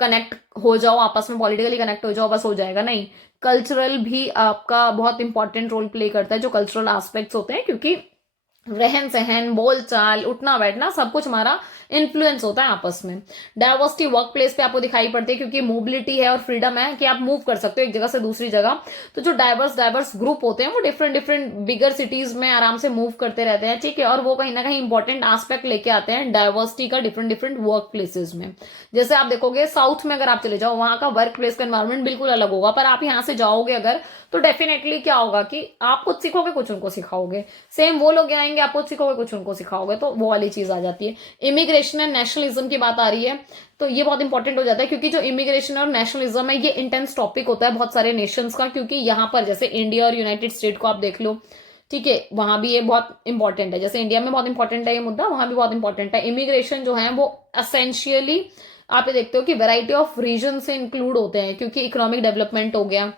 कनेक्ट हो जाओ आपस में, पॉलिटिकली कनेक्ट हो जाओ बस हो जाएगा, नहीं। कल्चरल भी आपका बहुत इंपॉर्टेंट रोल प्ले करता है, जो कल्चरल एस्पेक्ट्स होते हैं, क्योंकि रहन सहन, बोल चाल, उठना बैठना सब कुछ हमारा इन्फ्लुएंस होता है आपस में। डाइवर्सिटी वर्क प्लेस पे आपको दिखाई पड़ती है क्योंकि मोबिलिटी है और फ्रीडम है कि आप मूव कर सकते हो एक जगह से दूसरी जगह। तो जो डाइवर्स ग्रुप होते हैं वो डिफरेंट डिफरेंट बिगर सिटीज में आराम से मूव करते रहते हैं, ठीक है, और वो कहीं ना कहीं इंपॉर्टेंट एस्पेक्ट लेके आते हैं डाइवर्सिटी का डिफरेंट डिफरेंट वर्क प्लेसेस में। जैसे आप देखोगे साउथ में अगर आप चले जाओ, वहां का वर्क प्लेस का एनवायरमेंट बिल्कुल अलग होगा, पर आप यहाँ से जाओगे अगर तो डेफिनेटली क्या होगा कि आप कुछ सीखोगे कुछ उनको सिखाओगे, सेम वो लोग आएंगे आप कुछ सीखोगे कुछ उनको सिखाओगे, तो वो वाली चीज आ जाती है। इमिग्रेशन एंड नेशनलिज्म की बात आ रही है, तो ये बहुत इंपॉर्टेंट हो जाता है क्योंकि जो इमिग्रेशन और नेशनलिज्म है ये इंटेंस टॉपिक होता है बहुत सारे नेशंस का, क्योंकि यहाँ पर जैसे इंडिया और यूनाइटेड स्टेट को आप देख लो, ठीक है, वहां भी ये बहुत इंपॉर्टेंट है। जैसे इंडिया में बहुत इंपॉर्टेंट है ये मुद्दा, वहां भी बहुत इंपॉर्टेंट है। इमिग्रेशन जो है वो असेंशियली आप ये देखते हो कि वैरायटी ऑफ रीजन से इंक्लूड होते हैं, क्योंकि इकोनॉमिक डेवलपमेंट हो गया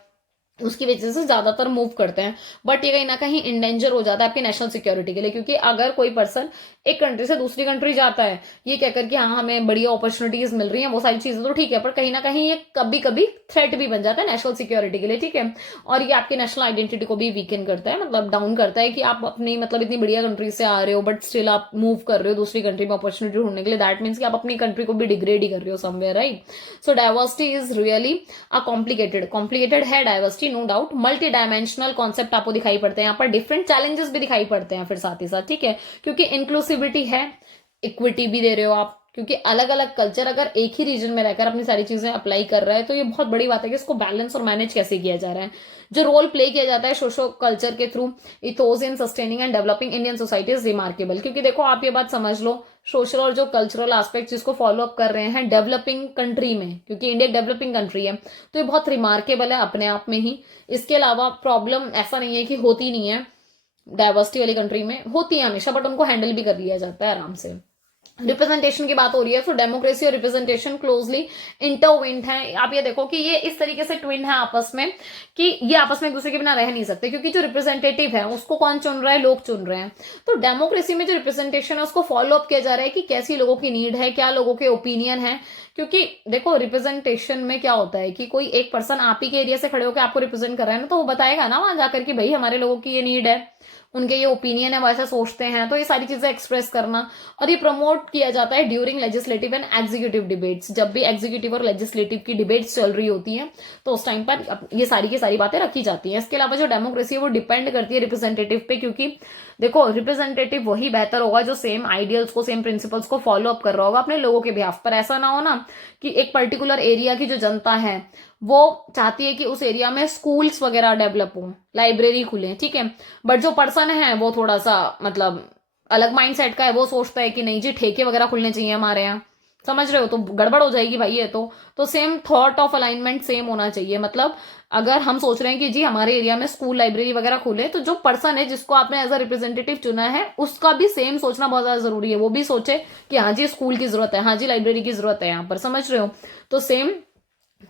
उसकी वजह से ज्यादातर मूव करते हैं। बट ये कहीं ना कहीं इंडेंजर हो जाता है आपकी नेशनल सिक्योरिटी के लिए, क्योंकि अगर कोई पर्सन एक कंट्री से दूसरी कंट्री जाता है ये कहकर कि हाँ हमें बढ़िया अपॉर्चुनिटीज मिल रही हैं, वो सारी चीजें तो ठीक है, पर कहीं ना कहीं ये कभी कभी थ्रेट भी बन जाता है नेशनल सिक्योरिटी के लिए, ठीक है। और ये आपकी नेशनल आइडेंटिटी को भी वीकेन करता है, मतलब डाउन करता है कि आप अपनी मतलब इतनी बढ़िया कंट्री से आ रहे हो बट स्टिल आप मूव कर रहे हो दूसरी कंट्री में अपॉर्चुनिटी ढूंढने के लिए, दैट मीन्स कि आप अपनी कंट्री को भी डिग्रेड ही कर रहे हो somewhere, right. So diversity is really a complicated है diversity, no doubt. Multi dimensional concept आपको दिखाई पड़ते हैं यहाँ पर, डिफरेंट चैलेंजेस भी दिखाई पड़ते हैं फिर साथ ही साथ, ठीक है, क्योंकि इंक्लूसिविटी है, इक्विटी भी दे रहे हो आप, क्योंकि अलग अलग कल्चर अगर एक ही रीजन में रहकर अपनी सारी चीजें अप्लाई कर रहा है तो ये बहुत बड़ी बात है कि इसको बैलेंस और मैनेज कैसे किया जा रहा है। जो रोल प्ले किया जाता है सोशो कल्चर के through ethos in sustaining and developing Indian society is remarkable. क्योंकि देखो आप ये बात समझ लो, सोशल और जो कल्चरल एस्पेक्ट जिसको फॉलो अप कर रहे हैं डेवलपिंग कंट्री में, क्योंकि इंडिया डेवलपिंग कंट्री है, तो ये बहुत रिमार्केबल है अपने आप में ही। इसके अलावा प्रॉब्लम ऐसा नहीं है कि होती नहीं है, डाइवर्सिटी वाली कंट्री में होती है हमेशा, बट उनको हैंडल भी कर लिया जाता है आराम से। रिप्रेजेंटेशन की बात हो रही है, तो डेमोक्रेसी और रिप्रेजेंटेशन क्लोजली इंटरविंड है। आप ये देखो कि ये इस तरीके से ट्विन है आपस में कि ये आपस में एक दूसरे के बिना रह नहीं सकते, क्योंकि जो रिप्रेजेंटेटिव है उसको कौन चुन रहा है, लोग चुन रहे हैं। तो डेमोक्रेसी में जो रिप्रेजेंटेशन है उसको फॉलो अप किया जा रहा है कि कैसी लोगों की नीड है, क्या लोगों के ओपिनियन है। क्योंकि देखो रिप्रेजेंटेशन में क्या होता है कि कोई एक पर्सन आप ही के एरिया से खड़े होकर आपको रिप्रेजेंट कर रहा है ना, तो वो बताएगा ना वहां जाकर कि भाई हमारे लोगों की ये नीड है, उनके ये ओपिनियन है, वो ऐसा सोचते हैं। तो ये सारी चीजें एक्सप्रेस करना, और ये प्रमोट किया जाता है during legislative and executive debates. जब भी एग्जीक्यूटिव और लेजिस्लेटिव की डिबेट्स चल रही होती हैं तो उस टाइम पर ये सारी की सारी बातें रखी जाती हैं। इसके अलावा जो डेमोक्रेसी है वो डिपेंड करती है रिप्रेजेंटेटिव पे, क्योंकि देखो रिप्रेजेंटेटिव वही बेहतर होगा जो सेम आइडियल्स को, सेम प्रिंसिपल्स को फॉलो अप कर रहा होगा अपने लोगों के बिहाफ पर। ऐसा ना हो ना कि एक पर्टिकुलर एरिया की जो जनता है वो चाहती है कि उस एरिया में स्कूल्स वगैरह डेवलप हो, लाइब्रेरी खुले, ठीक है, बट जो पर्सन है वो थोड़ा सा मतलब अलग माइंडसेट का है, वो सोचता है कि नहीं जी ठेके वगैरह खुलने चाहिए हमारे यहाँ। समझ रहे हो, तो गड़बड़ हो जाएगी भाई ये तो same thought of alignment same होना चाहिए। मतलब अगर हम सोच रहे हैं कि जी हमारे एरिया में स्कूल लाइब्रेरी वगैरह खुले, तो जो पर्सन है जिसको आपने एज अ रिप्रेजेंटेटिव चुना है उसका भी सेम सोचना बहुत ज्यादा जरूरी है। वो भी सोचे कि हाँ जी स्कूल की जरूरत है, हाँ जी लाइब्रेरी की जरूरत है यहाँ पर। समझ रहे हो, तो सेम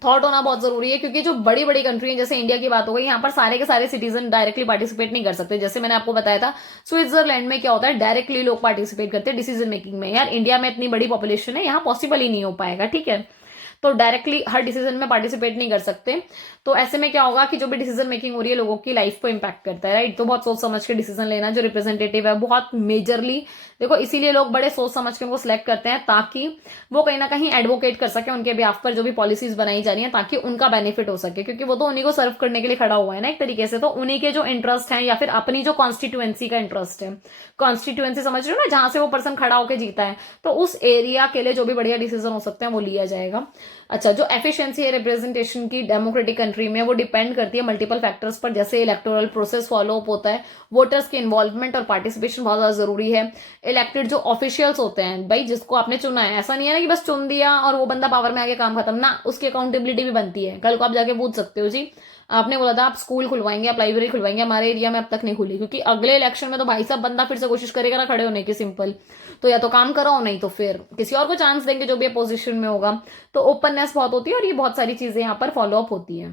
थॉट होना बहुत जरूरी है। क्योंकि जो बड़ी बड़ी कंट्री है, जैसे इंडिया की बात हो गई, यहाँ पर सारे के सारे सिटीजन डायरेक्टली पार्टिसिपेट नहीं कर सकते। जैसे मैंने आपको बताया था स्विट्जरलैंड में क्या होता है, डायरेक्टली लोग पार्टिसिपेट करते हैं डिसीजन मेकिंग में। यार इंडिया में इतनी बड़ी पॉपुलेशन है, यहाँ पॉसिबल ही नहीं हो पाएगा, ठीक है, तो डायरेक्टली हर डिसीजन में पार्टिसिपेट नहीं कर सकते। तो ऐसे में क्या होगा कि जो भी डिसीजन मेकिंग हो रही है लोगों की लाइफ को इम्पैक्ट करता है, राइट। तो बहुत सोच समझ के डिसीजन लेना, जो रिप्रेजेंटेटिव है बहुत मेजरली देखो, इसीलिए लोग बड़े सोच समझ के उनको सिलेक्ट करते हैं ताकि वो कहीं ना कहीं एडवोकेट कर सके उनके बिहाफ पर जो भी पॉलिसीज बनाई जा रही है, ताकि उनका बेनिफिट हो सके। क्योंकि वो तो उन्हीं को सर्व करने के लिए खड़ा हुआ है ना एक तरीके से, तो उन्हीं के जो इंटरेस्ट है या फिर अपनी जो कॉन्स्टिट्यूएंसी का इंटरेस्ट है, कॉन्स्टिट्यूएंसी समझ रहे हो ना, जहां से वो पर्सन खड़ा होकर जीता है, तो उस एरिया के लिए जो भी बढ़िया डिसीजन हो सकते हैं वो लिया जाएगा। अच्छा, जो एफिशिएंसी है रिप्रेजेंटेशन की डेमोक्रेटिक कंट्री में वो डिपेंड करती है मल्टीपल फैक्टर्स पर। जैसे इलेक्टोरल प्रोसेस फॉलो अप होता है, वोटर्स के इन्वॉल्वमेंट और पार्टिसिपेशन बहुत ज्यादा जरूरी है। इलेक्टेड जो ऑफिशियल्स होते हैं, भाई जिसको आपने चुना है, ऐसा नहीं है ना कि बस चुन दिया और वो बंदा पावर में आके काम खत्म ना, उसकी अकाउंटेबिलिटी भी बनती है। कल को आप जाके पूछ सकते हो जी आपने बोला था आप स्कूल खुलवाएंगे, आप लाइब्रेरी खुलवाएंगे, हमारे एरिया में अब तक नहीं खुली, क्योंकि अगले इलेक्शन में तो भाई साहब बंदा फिर से कोशिश करेगा ना खड़े होने की, सिंपल। तो या तो काम कराओ, नहीं तो फिर किसी और को चांस देंगे जो भी अपोजिशन में होगा। तो ओपननेस बहुत होती है और ये बहुत सारी चीजें यहाँ पर फॉलो अप होती है।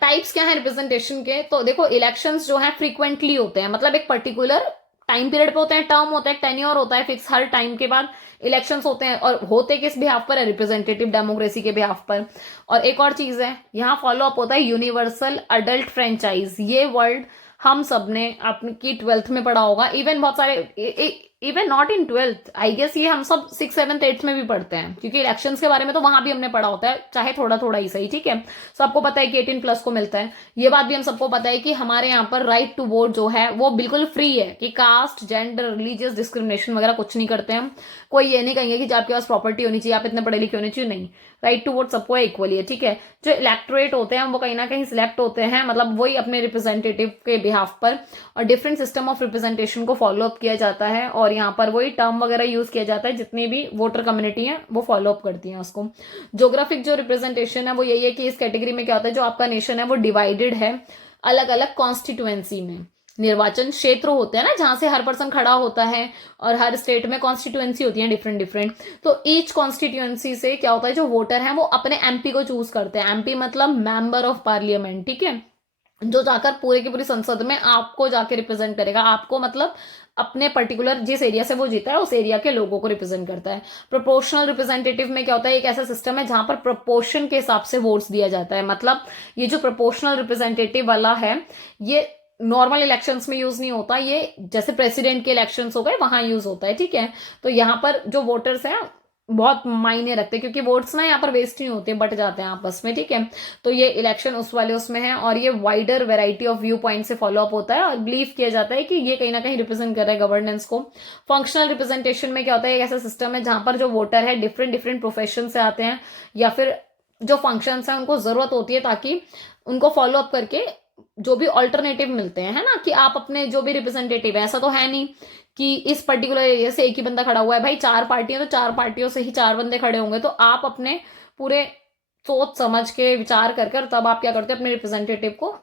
टाइप्स क्या है रिप्रेजेंटेशन के, तो देखो इलेक्शंस जो है फ्रीक्वेंटली होते हैं, मतलब एक पर्टिकुलर टाइम पीरियड पे होते हैं, टर्म होता है, टेन्योर होता है फिक्स, हर टाइम के बाद इलेक्शंस होते हैं। और होते किस बिहाफ पर है, रिप्रेजेंटेटिव डेमोक्रेसी के बिहाफ पर। और एक और चीज है यहाँ फॉलो अप होता है यूनिवर्सल अडल्ट फ्रेंचाइज। ये वर्ड हम सब ने आपकी 12th में पढ़ा होगा, इवन बहुत सारे even not in 12th, I guess ये हम सब 6th 7th 8th में भी पढ़ते हैं, क्योंकि इलेक्शंस के बारे में तो वहां भी हमने पढ़ा होता है, चाहे थोड़ा थोड़ा ही सही, ठीक है। सबको पता है कि 18+ को मिलता है। ये बात भी हम सबको पता है कि हमारे यहाँ पर राइट टू वोट जो है वो बिल्कुल फ्री है, कि कास्ट, जेंडर, रिलीजियस डिस्क्रिमिनेशन वगैरह कुछ नहीं करते हम। कोई ये नहीं कहेंगे कि आपके पास प्रॉपर्टी होनी चाहिए, आप इतने पढ़े लिखे होने चाहिए, नहीं, राइट टू वोट सबको इक्वली है, ठीक है। जो इलेक्टोरेट होते हैं वो कहीं ना कहीं सिलेक्ट होते हैं, मतलब वही अपने रिप्रेजेंटेटिव के बिहाफ पर, और डिफरेंट सिस्टम ऑफ रिप्रेजेंटेशन को फॉलो अप किया जाता है। और यहाँ पर वही टर्म वगैरह यूज किया जाता है, जितनी भी वोटर कम्युनिटी है वो फॉलो अप करती है उसको। ज्योग्राफिक जो रिप्रेजेंटेशन है वो यही है कि इस कैटेगरी में क्या होता है, जो आपका नेशन है वो डिवाइडेड है अलग अलग कॉन्स्टिट्यूएंसी में। निर्वाचन क्षेत्र होते हैं ना जहां से हर पर्सन खड़ा होता है, और हर स्टेट में कॉन्स्टिट्यूएंसी होती है डिफरेंट डिफरेंट। तो ईच कॉन्स्टिट्यूएंसी से क्या होता है, जो वोटर है वो अपने एमपी को चूज करते हैं। एमपी मतलब मेंबर ऑफ पार्लियामेंट, ठीक है, जो जाकर पूरे की पूरी संसद में आपको जाके रिप्रेजेंट करेगा। आपको मतलब अपने पर्टिकुलर जिस एरिया से वो जीता है उस एरिया के लोगों को रिप्रेजेंट करता है। प्रोपोर्शनल रिप्रेजेंटेटिव में क्या होता है, एक ऐसा सिस्टम है जहां पर प्रोपोर्शन के हिसाब से वोट्स दिया जाता है। मतलब ये जो प्रोपोर्शनल रिप्रेजेंटेटिव वाला है ये नॉर्मल इलेक्शंस में यूज नहीं होता, ये जैसे प्रेसिडेंट के इलेक्शंस हो गए वहां यूज होता है, ठीक है। तो यहाँ पर जो वोटर्स हैं बहुत मायने रखते हैं, क्योंकि वोट्स ना यहाँ पर वेस्ट नहीं होते, बट जाते हैं आपस में, ठीक है। तो ये इलेक्शन उस वाले उसमें है, और ये wider variety of view point से फॉलो अप होता है, और बिलीव किया जाता है कि ये कहीं ना कहीं रिप्रेजेंट कर रहा है गवर्नेंस को। फंक्शनल रिप्रेजेंटेशन में क्या होता है, एक ऐसा सिस्टम है जहां पर जो वोटर है डिफरेंट डिफरेंट प्रोफेशन से आते हैं, या फिर जो फंक्शंस हैं उनको जरूरत होती है ताकि उनको फॉलो अप करके जो भी ऑल्टरनेटिव मिलते हैं, है ना, कि आप अपने जो भी रिप्रेजेंटेटिव है, ऐसा तो है नहीं कि इस पर्टिकुलर एरिया से एक ही बंदा खड़ा हुआ है, भाई 4 पार्टियां, तो 4 पार्टियों से ही 4 बंदे खड़े होंगे, तो आप अपने पूरे सोच समझ के विचार कर कर तब आप क्या करते हो, अपने रिप्रेजेंटेटिव को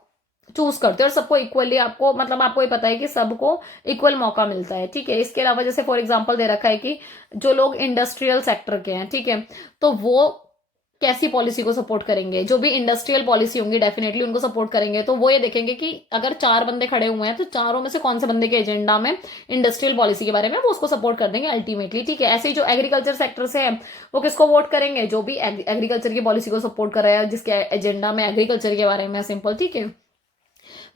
चूज करते हो, और सबको इक्वली आपको, मतलब आपको ये पता है कि सबको इक्वल मौका मिलता है, ठीक है। इसके अलावा जैसे फॉर एग्जांपल दे रखा है कि जो लोग इंडस्ट्रियल सेक्टर के हैं, ठीक है, तो वो कैसी पॉलिसी को सपोर्ट करेंगे, जो भी इंडस्ट्रियल पॉलिसी होंगी डेफिनेटली उनको सपोर्ट करेंगे। तो वो ये देखेंगे कि अगर 4 बंदे खड़े हुए हैं तो चारों में से कौन से बंदे के एजेंडा में इंडस्ट्रियल पॉलिसी के बारे में वो उसको सपोर्ट कर देंगे अल्टीमेटली, ठीक है। ऐसे ही जो एग्रीकल्चर सेक्टर से है वो किसको वोट करेंगे, जो भी एग्रीकल्चर की पॉलिसी को सपोर्ट कर रहा है, जिसके एजेंडा में एग्रीकल्चर के बारे में सिंपल, ठीक है।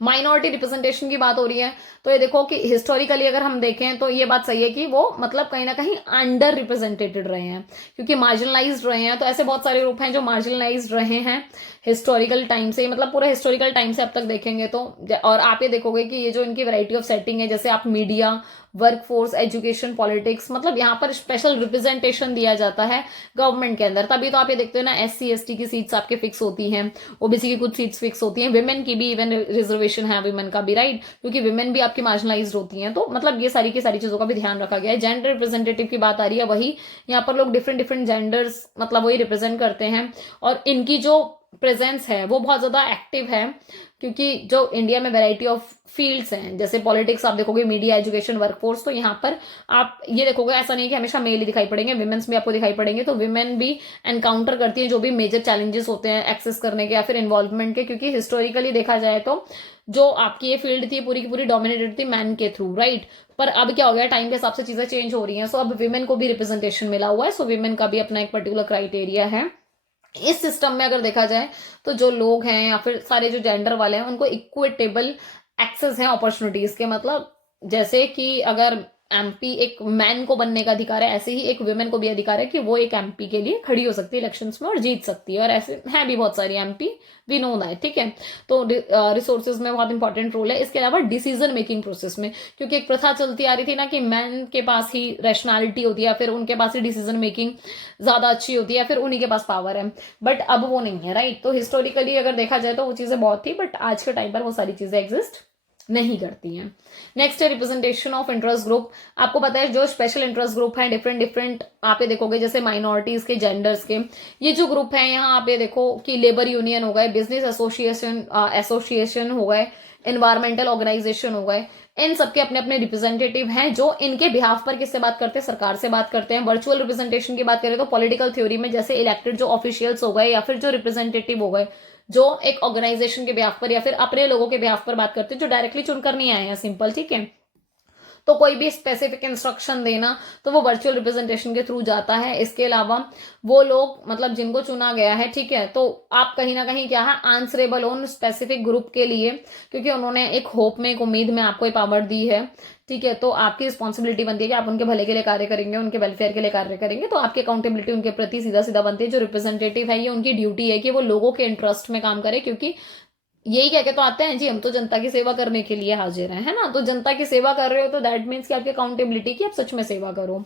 माइनॉरिटी रिप्रेजेंटेशन की बात हो रही है, तो ये देखो कि हिस्टोरिकली अगर हम देखें तो ये बात सही है कि वो मतलब कहीं ना कहीं अंडर रिप्रेजेंटेटेड रहे हैं, क्योंकि मार्जिनलाइज्ड रहे हैं। तो ऐसे बहुत सारे ग्रुप हैं जो मार्जिनलाइज्ड रहे हैं हिस्टोरिकल टाइम से, मतलब पूरे हिस्टोरिकल टाइम से अब तक देखेंगे तो। और आप ये देखोगे कि ये जो इनकी वैरायटी ऑफ सेटिंग है, जैसे आप मीडिया, वर्कफोर्स, एजुकेशन, पॉलिटिक्स, मतलब यहाँ पर स्पेशल रिप्रेजेंटेशन दिया जाता है गवर्नमेंट के अंदर। तभी तो आप ये देखते हो ना, SC ST की सीट्स आपके फिक्स होती हैं, OBC की कुछ सीट्स फिक्स होती हैं, विमेन की भी इवन रिजर्वेशन है, विमेन का भी, राइट, क्योंकि विमेन भी आपकी मार्जिनलाइज होती हैं। तो मतलब ये सारी की सारी चीजों का भी ध्यान रखा गया है। जेंडर रिप्रेजेंटेटिव की बात आ रही है, वही यहाँ पर लोग डिफरेंट डिफरेंट जेंडर्स मतलब वही रिप्रेजेंट करते हैं, और इनकी जो प्रेजेंस है वो बहुत ज्यादा एक्टिव है, क्योंकि जो इंडिया में वैरायटी ऑफ फील्ड्स हैं, जैसे पॉलिटिक्स आप देखोगे, मीडिया, एजुकेशन, वर्कफोर्स, तो यहाँ पर आप ये देखोगे ऐसा नहीं कि हमेशा मेल ही दिखाई पड़ेंगे, विमेन्स भी आपको दिखाई पड़ेंगे। तो विमेन भी एनकाउंटर करती है जो भी मेजर चैलेंजेस होते हैं एक्सेस करने के या फिर इन्वॉल्वमेंट के, क्योंकि हिस्टोरिकली देखा जाए तो जो आपकी ये फील्ड थी पूरी की पूरी डोमिनेटेड थी मैन के थ्रू, राइट। पर अब क्या हो गया, टाइम के हिसाब से चीजें चेंज हो रही हैं, सो अब विमेन को भी रिप्रेजेंटेशन मिला हुआ है, सो विमेन का भी अपना एक पर्टिकुलर क्राइटेरिया है। इस सिस्टम में अगर देखा जाए तो जो लोग हैं या फिर सारे जो जेंडर वाले हैं उनको इक्विटेबल एक्सेस है अपॉर्चुनिटीज के, मतलब जैसे कि अगर MP एक मैन को बनने का अधिकार है, ऐसे ही एक वुमेन को भी अधिकार है कि वो एक MP के लिए खड़ी हो सकती है इलेक्शंस में और जीत सकती है, और ऐसे हैं भी बहुत सारी MP, वी नो दैट, ठीक है। तो रिसोर्सेज में बहुत इंपॉर्टेंट रोल है। इसके अलावा डिसीजन मेकिंग प्रोसेस में, क्योंकि एक प्रथा चलती आ रही थी ना कि मैन के पास ही रैशनैलिटी होती है या फिर उनके पास ही डिसीजन मेकिंग ज्यादा अच्छी होती है या फिर उन्हीं के पास पावर है, बट अब वो नहीं है, राइट। तो हिस्टोरिकली अगर देखा जाए तो वो चीजें बहुत थी, बट आज के टाइम पर वो सारी चीजें एग्जिस्ट नहीं करती हैं। नेक्स्ट है रिप्रेजेंटेशन ऑफ इंटरेस्ट ग्रुप। आपको पता है जो स्पेशल इंटरेस्ट ग्रुप है डिफरेंट डिफरेंट, आप ये देखोगे जैसे माइनॉरिटीज के, जेंडर्स के, ये जो ग्रुप है यहाँ आप ये देखो कि लेबर यूनियन हो गए, बिजनेस एसोसिएशन हो गए, एनवायरमेंटल ऑर्गेनाइजेशन हो गए, इन सबके अपने अपने रिप्रेजेंटेटिव हैं जो इनके बिहाफ पर किससे बात करते हैं, सरकार से बात करते हैं। वर्चुअल रिप्रेजेंटेशन की बात करें तो पॉलिटिकल थ्योरी में जैसे इलेक्टेड जो ऑफिशियल्स हो गए या फिर जो रिप्रेजेंटेटिव हो गए जो एक ऑर्गेनाइजेशन के बिहाफ पर या फिर अपने लोगों के बिहाफ पर बात करते हैं, जो डायरेक्टली चुनकर नहीं आए हैं, सिंपल, ठीक है। तो कोई भी स्पेसिफिक इंस्ट्रक्शन देना तो वो वर्चुअल रिप्रेजेंटेशन के थ्रू जाता है। इसके अलावा वो लोग मतलब जिनको चुना गया है, ठीक है, तो आप कहीं ना कहीं क्या है आंसरेबल उन स्पेसिफिक ग्रुप के लिए, क्योंकि उन्होंने एक होप में, एक उम्मीद में आपको ये पावर दी है, ठीक है। तो आपकी रिस्पॉन्सिबिलिटी बनती है कि आप उनके भले के लिए कार्य करेंगे, उनके वेलफेयर के लिए कार्य करेंगे, तो आपकी अकाउंटेबिलिटी उनके प्रति सीधा सीधा बनती है। जो रिप्रेजेंटेटिव है ये उनकी ड्यूटी है कि वो लोगों के इंटरेस्ट में काम करे, क्योंकि यही कह के तो आते हैं जी हम तो जनता की सेवा करने के लिए हाजिर हैं, है ना। तो जनता की सेवा कर रहे हो तो दैट मीन्स कि आपकी अकाउंटेबिलिटी की आप सच में सेवा करो।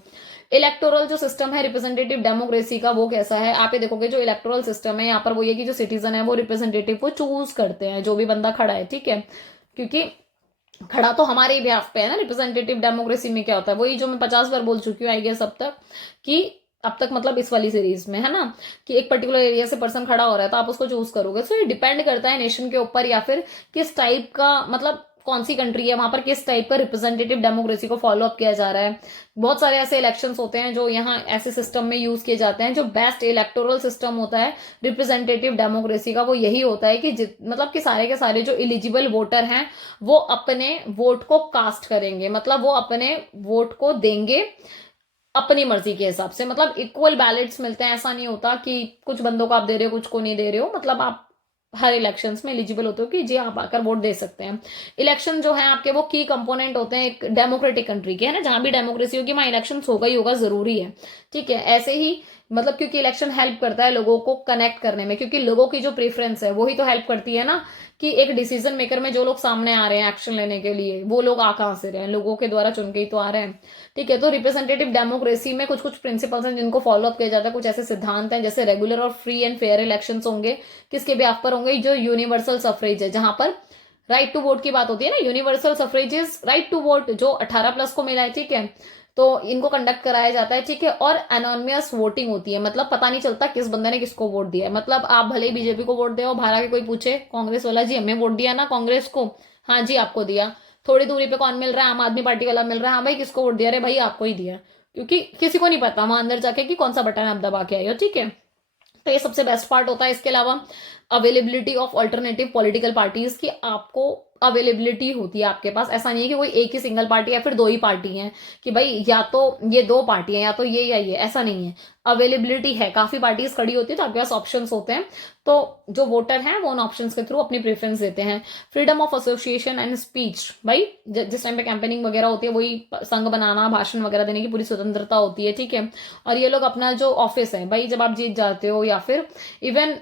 इलेक्टोरल जो सिस्टम है रिप्रेजेंटेटिव डेमोक्रेसी का, वो कैसा है, आप ये देखोगे जो इलेक्टोरल सिस्टम है यहाँ पर वो ये कि जो सिटीजन है वो रिप्रेजेंटेटिव को चूज करते हैं, जो भी बंदा खड़ा है, ठीक है, क्योंकि खड़ा तो हमारे ही बिहाफ पे है ना। रिप्रेजेंटेटिव डेमोक्रेसी में क्या होता है, वही जो मैं 50 बार बोल चुकी हूँ आई गेस अब तक, कि अब तक मतलब इस वाली सीरीज में, है ना, कि एक पर्टिकुलर एरिया से पर्सन खड़ा हो रहा है तो आप उसको चूज करोगे। सो ये डिपेंड करता है नेशन के ऊपर या फिर किस टाइप का, मतलब कौन सी कंट्री है वहां पर किस टाइप का रिप्रेजेंटेटिव डेमोक्रेसी को फॉलो अप किया जा रहा है। बहुत सारे ऐसे इलेक्शंस होते हैं जो यहाँ ऐसे सिस्टम में यूज किए जाते हैं। जो बेस्ट इलेक्टोरल सिस्टम होता है रिप्रेजेंटेटिव डेमोक्रेसी का, वो यही होता है कि मतलब कि सारे के सारे जो इलिजिबल वोटर हैं वो अपने वोट को कास्ट करेंगे, मतलब वो अपने वोट को देंगे अपनी मर्जी के हिसाब से, मतलब इक्वल बैलेट्स मिलते हैं। ऐसा नहीं होता कि कुछ बंदों को आप दे रहे हो कुछ को नहीं दे रहे हो, मतलब आप हर इलेक्शंस में एलिजिबल होते हो कि जी आप आकर वोट दे सकते हैं। इलेक्शन जो है आपके वो की कंपोनेंट होते हैं एक डेमोक्रेटिक कंट्री के, है ना, जहां भी डेमोक्रेसी होगी वहां इलेक्शन होगा ही होगा, जरूरी है। ठीक है, ऐसे ही मतलब क्योंकि इलेक्शन हेल्प करता है लोगों को कनेक्ट करने में, क्योंकि लोगों की जो प्रेफरेंस है वही तो हेल्प करती है ना, कि एक डिसीजन मेकर में जो लोग सामने आ रहे हैं एक्शन लेने के लिए, वो लोग आ कहां से रहे हैं, लोगों के द्वारा चुन के ही तो आ रहे हैं। ठीक है, तो रिप्रेजेंटेटिव डेमोक्रेसी में कुछ कुछ प्रिंसिपल्स हैं जिनको फॉलो अप किया जाता है, कुछ ऐसे सिद्धांत हैं जैसे रेगुलर और फ्री एंड फेयर इलेक्शन होंगे, किसके बेहाफ पर होंगे, जो यूनिवर्सल सफरेज है, जहां पर राइट टू वोट की बात होती है ना, universal suffrage is right to vote, जो 18+ को मिला है। ठीक है, तो इनको कंडक्ट कराया जाता है। ठीक है, और एनोनिमस वोटिंग होती है, मतलब पता नहीं चलता किस बंदे ने किसको वोट दिया है। मतलब आप भले ही बीजेपी को वोट दे, बाहर आके कोई पूछे कांग्रेस वाला, जी हमने वोट दिया ना कांग्रेस को, हाँ जी आपको दिया। थोड़ी दूरी पे कौन मिल रहा है, आम आदमी पार्टी वाला मिल रहा है, हाँ भाई किसको वोट दिया, अरे भाई आपको ही दिया, क्योंकि किसी को नहीं पता वहां अंदर जाके कि कौन सा बटन आप दबा के आए हो। ठीक है, तो ये सबसे बेस्ट पार्ट होता है। इसके अलावा availability of alternative political parties की आपको अवेलेबिलिटी होती है आपके पास, ऐसा नहीं है कि कोई एक ही सिंगल पार्टी या फिर दो ही पार्टी हैं कि भाई या तो ये दो पार्टी हैं या तो ये या ये, ऐसा नहीं है। अवेलेबिलिटी है, काफी पार्टीज खड़ी होती है तो आपके पास ऑप्शंस होते हैं, तो जो वोटर हैं वो उन ऑप्शंस के थ्रू अपनी प्रेफरेंस देते हैं। Freedom of association and speech, भाई जिस टाइम पे कैंपेनिंग वगैरह होती है वही संघ बनाना, भाषण वगैरह देने की पूरी स्वतंत्रता होती है। ठीक है, और ये लोग अपना जो ऑफिस है भाई, जब आप जीत जाते हो या फिर इवन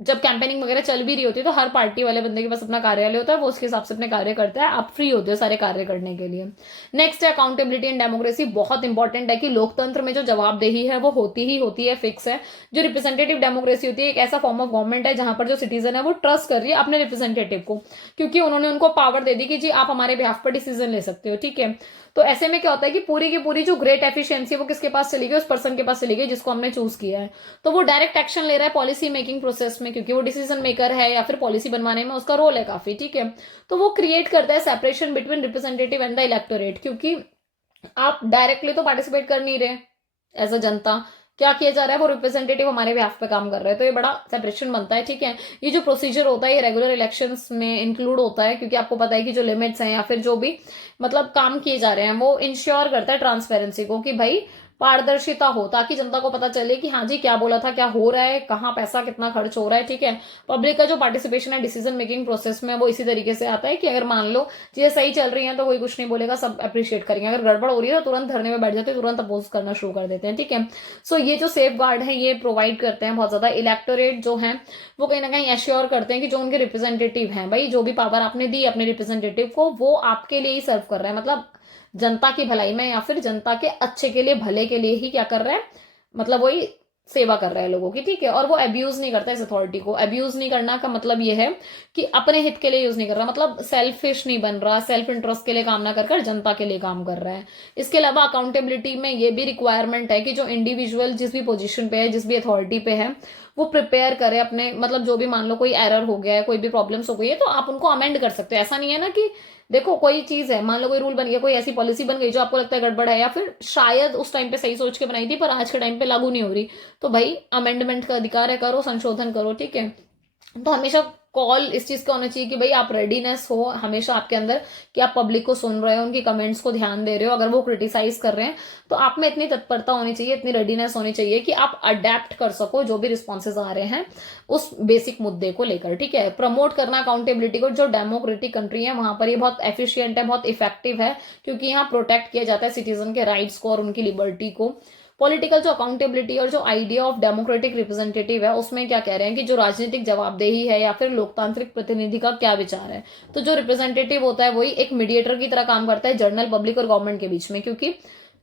जब कैंपेनिंग वगैरह चल भी रही होती है तो हर पार्टी वाले बंदे के पास अपना कार्यालय होता है, वो उसके हिसाब से अपने कार्य करता है, आप फ्री होते हो सारे कार्य करने के लिए। नेक्स्ट है अकाउंटेबिलिटी एंड डेमोक्रेसी, बहुत इंपॉर्टेंट है कि लोकतंत्र में जो जवाबदेही है वो होती है, फिक्स है। जो रिप्रेजेंटेटिव डेमोक्रेसी होती है एक ऐसा फॉर्म ऑफ गवर्नमेंट है जहां पर जो सिटीजन है वो ट्रस्ट कर रही है अपने रिप्रेजेंटेटिव को, क्योंकि उन्होंने उनको पावर दे दी कि जी आप हमारे बिहाफ पर डिसीजन ले सकते हो। ठीक है, तो ऐसे में क्या होता है कि पूरी की पूरी जो ग्रेट एफिशिएंसी है वो किसके पास चली गई, उस पर्सन के पास चली गई जिसको हमने चूज किया है। तो वो डायरेक्ट एक्शन ले रहा है पॉलिसी मेकिंग प्रोसेस में, क्योंकि वो डिसीजन मेकर है या फिर पॉलिसी बनवाने में उसका रोल है काफी। ठीक है, तो वो क्रिएट करता है separation between representative and the electorate, क्योंकि आप डायरेक्टली तो पार्टिसिपेट कर नहीं रहे एज अ जनता, क्या किया जा रहा है, वो रिप्रेजेंटेटिव हमारे बिहाफ पे काम कर रहे हैं, तो ये बड़ा सेपरेशन बनता है। ठीक है, ये जो प्रोसीजर होता है ये रेगुलर इलेक्शंस में इंक्लूड होता है, क्योंकि आपको पता है कि जो लिमिट्स हैं या फिर जो भी मतलब काम किए जा रहे हैं वो इंश्योर करता है ट्रांसपेरेंसी को, कि भाई पारदर्शिता हो, ताकि जनता को पता चले कि हाँ जी क्या बोला था, क्या हो रहा है, कहाँ पैसा कितना खर्च हो रहा है। ठीक है, पब्लिक का जो पार्टिसिपेशन है डिसीजन मेकिंग प्रोसेस में वो इसी तरीके से आता है कि अगर मान लो चीजें सही चल रही हैं तो कोई कुछ नहीं बोलेगा, सब अप्रिशिएट करेंगे, अगर गड़बड़ हो रही है तो तुरंत धरने में बैठ जाते हैं, तुरंत अपोज करना शुरू कर देते हैं। ठीक है, सो ये जो सेफ गार्ड है ये प्रोवाइड करते हैं बहुत ज्यादा। इलेक्टोरेट जो है वो कहीं ना कहीं एश्योर करते हैं कि जो उनके रिप्रेजेंटेटिव हैं, भाई जो भी पावर आपने दी अपने रिप्रेजेंटेटिव को वो आपके लिए ही सर्व कर रहा है, मतलब जनता की भलाई में या फिर जनता के अच्छे के लिए, भले के लिए ही क्या कर रहा है, मतलब वही सेवा कर रहा है लोगों की। ठीक है, और वो अब्यूज नहीं करता इस अथॉरिटी को। अब्यूज नहीं करना का मतलब ये है कि अपने हित के लिए यूज नहीं कर रहा, मतलब सेल्फिश नहीं बन रहा, सेल्फ इंटरेस्ट के लिए काम ना कर जनता के लिए काम कर रहा है। इसके अलावा अकाउंटेबिलिटी में ये भी रिक्वायरमेंट है कि जो इंडिविजुअल जिस भी पोजीशन पे है, जिस भी अथॉरिटी पे है, वो प्रिपेयर करे अपने, मतलब जो भी मान लो कोई एरर हो गया है, कोई भी प्रॉब्लम्स हो गई है तो आप उनको अमेंड कर सकते हो। ऐसा नहीं है ना कि देखो कोई चीज है, मान लो कोई रूल बन गया, कोई ऐसी पॉलिसी बन गई जो आपको लगता है गड़बड़ है या फिर शायद उस टाइम पे सही सोच के बनाई थी पर आज के टाइम पे लागू नहीं हो रही, तो भाई अमेंडमेंट का अधिकार है, करो, संशोधन करो। ठीक है, तो हमेशा कॉल इस चीज का होना चाहिए कि भाई आप रेडीनेस हो हमेशा आपके अंदर, कि आप पब्लिक को सुन रहे हो, उनकी कमेंट्स को ध्यान दे रहे हो, अगर वो क्रिटिसाइज कर रहे हैं तो आप में इतनी तत्परता होनी चाहिए, इतनी रेडीनेस होनी चाहिए कि आप अडेप्ट कर सको जो भी रिस्पॉन्सेज आ रहे हैं उस बेसिक मुद्दे को लेकर। ठीक है, प्रमोट करना अकाउंटेबिलिटी को, जो डेमोक्रेटिक कंट्री है वहां पर ये बहुत एफिशिएंट है, बहुत इफेक्टिव है, क्योंकि यहाँ प्रोटेक्ट किया जाता है सिटीजन के राइट्स को और उनकी लिबर्टी को। पॉलिटिकल जो अकाउंटेबिलिटी और जो आइडिया ऑफ डेमोक्रेटिक रिप्रेजेंटेटिव है उसमें क्या कह रहे हैं कि जो राजनीतिक जवाबदेही है या फिर लोकतांत्रिक प्रतिनिधि का क्या विचार है, तो जो रिप्रेजेंटेटिव होता है वही एक मीडिएटर की तरह काम करता है जनरल पब्लिक और गवर्नमेंट के बीच में, क्योंकि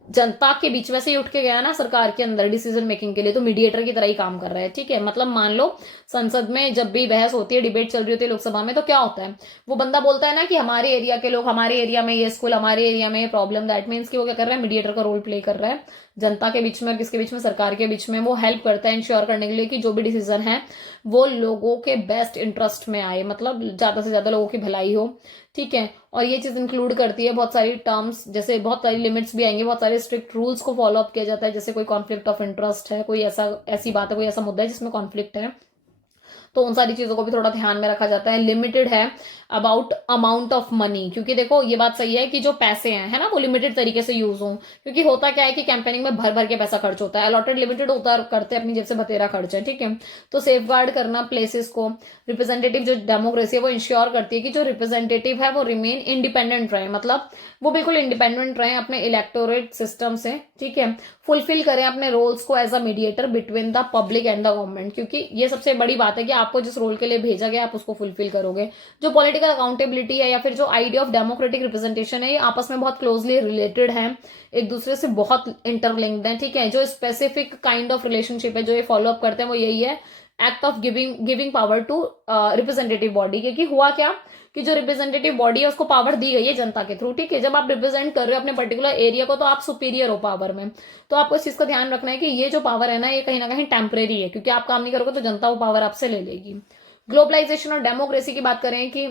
जनता के बीच में से ही उठ के गया ना सरकार के अंदर डिसीजन मेकिंग के लिए, तो मीडिएटर की तरह ही काम कर रहा है। ठीक है, मतलब मान लो संसद में जब भी बहस होती है, डिबेट चल रही होती है लोकसभा में, तो क्या होता है, वो बंदा बोलता है ना कि हमारे एरिया के लोग, हमारे एरिया में ये स्कूल, हमारे एरिया में ये प्रॉब्लम, दैट मीन्स कि वो क्या कर रहा है, मीडिएटर का रोल प्ले कर रहा है जनता के बीच में और किसके बीच में, सरकार के बीच में। वो हेल्प करता है इंश्योर करने के लिए कि जो भी डिसीजन है वो लोगों के बेस्ट इंटरेस्ट में आए, मतलब ज्यादा से ज्यादा लोगों की भलाई हो। ठीक है, और ये चीज इंक्लूड करती है बहुत सारी टर्म्स, जैसे बहुत सारी लिमिट्स भी आएंगी, बहुत सारे स्ट्रिक्ट रूल्स को फॉलो अप किया जाता है, जैसे कोई कॉन्फ्लिक्ट ऑफ इंटरेस्ट है, कोई ऐसी बात है, कोई ऐसा मुद्दा है जिसमें कॉन्फ्लिक्ट है तो उन सारी चीज़ों को भी थोड़ा ध्यान में रखा जाता है। लिमिटेड है अबाउट अमाउंट ऑफ मनी, क्योंकि देखो ये बात सही है कि जो पैसे हैं है ना वो लिमिटेड तरीके से यूज हों, क्योंकि होता क्या है कि कैंपेनिंग में भर भर के पैसा खर्च होता है, अलॉटेड लिमिटेड होता है, करते हैं अपनी जेब से बतेरा खर्च है, ठीक है। तो सेफ गार्ड करना प्लेसेस को, रिप्रेजेंटेटिव जो डेमोक्रेसी है वो इंश्योर करती है कि जो रिप्रेजेंटेटिव है वो रिमेन इंडिपेंडेंट रहे, मतलब वो बिल्कुल इंडिपेंडेंट रहे अपने इलेक्टोरेट सिस्टम से, ठीक है। फुलफिल करें अपने रोल्स को as a mediator between the public and the government, क्योंकि ये सबसे बड़ी बात है कि आपको जिस रोल के लिए भेजा गया आप उसको फुलफिल करोगे। जो पॉलिटिकल अकाउंटेबिलिटी है या फिर जो आइडिया ऑफ डेमोक्रेटिक रिप्रेजेंटेशन है, ये आपस में बहुत क्लोजली रिलेटेड है, एक दूसरे से बहुत इंटरलिंक्ड है, ठीक है। जो स्पेसिफिक काइंड ऑफ रिलेशनशिप है जो ये फॉलो अप करते हैं वो यही है, act of giving power to representative body. क्योंकि हुआ क्या कि जो रिप्रेजेंटेटिव बॉडी है उसको पावर दी गई है जनता के थ्रू, ठीक है। जब आप रिप्रेजेंट कर रहे हो अपने पर्टिकुलर एरिया को तो आप सुपीरियर हो पावर में, तो आपको इस चीज का ध्यान रखना है कि ये जो पावर है ना कहीं टेम्परेरी है, क्योंकि आप काम नहीं करोगे तो जनता वो पावर आपसे ले लेगी। ग्लोबलाइजेशन और डेमोक्रेसी की बात करें कि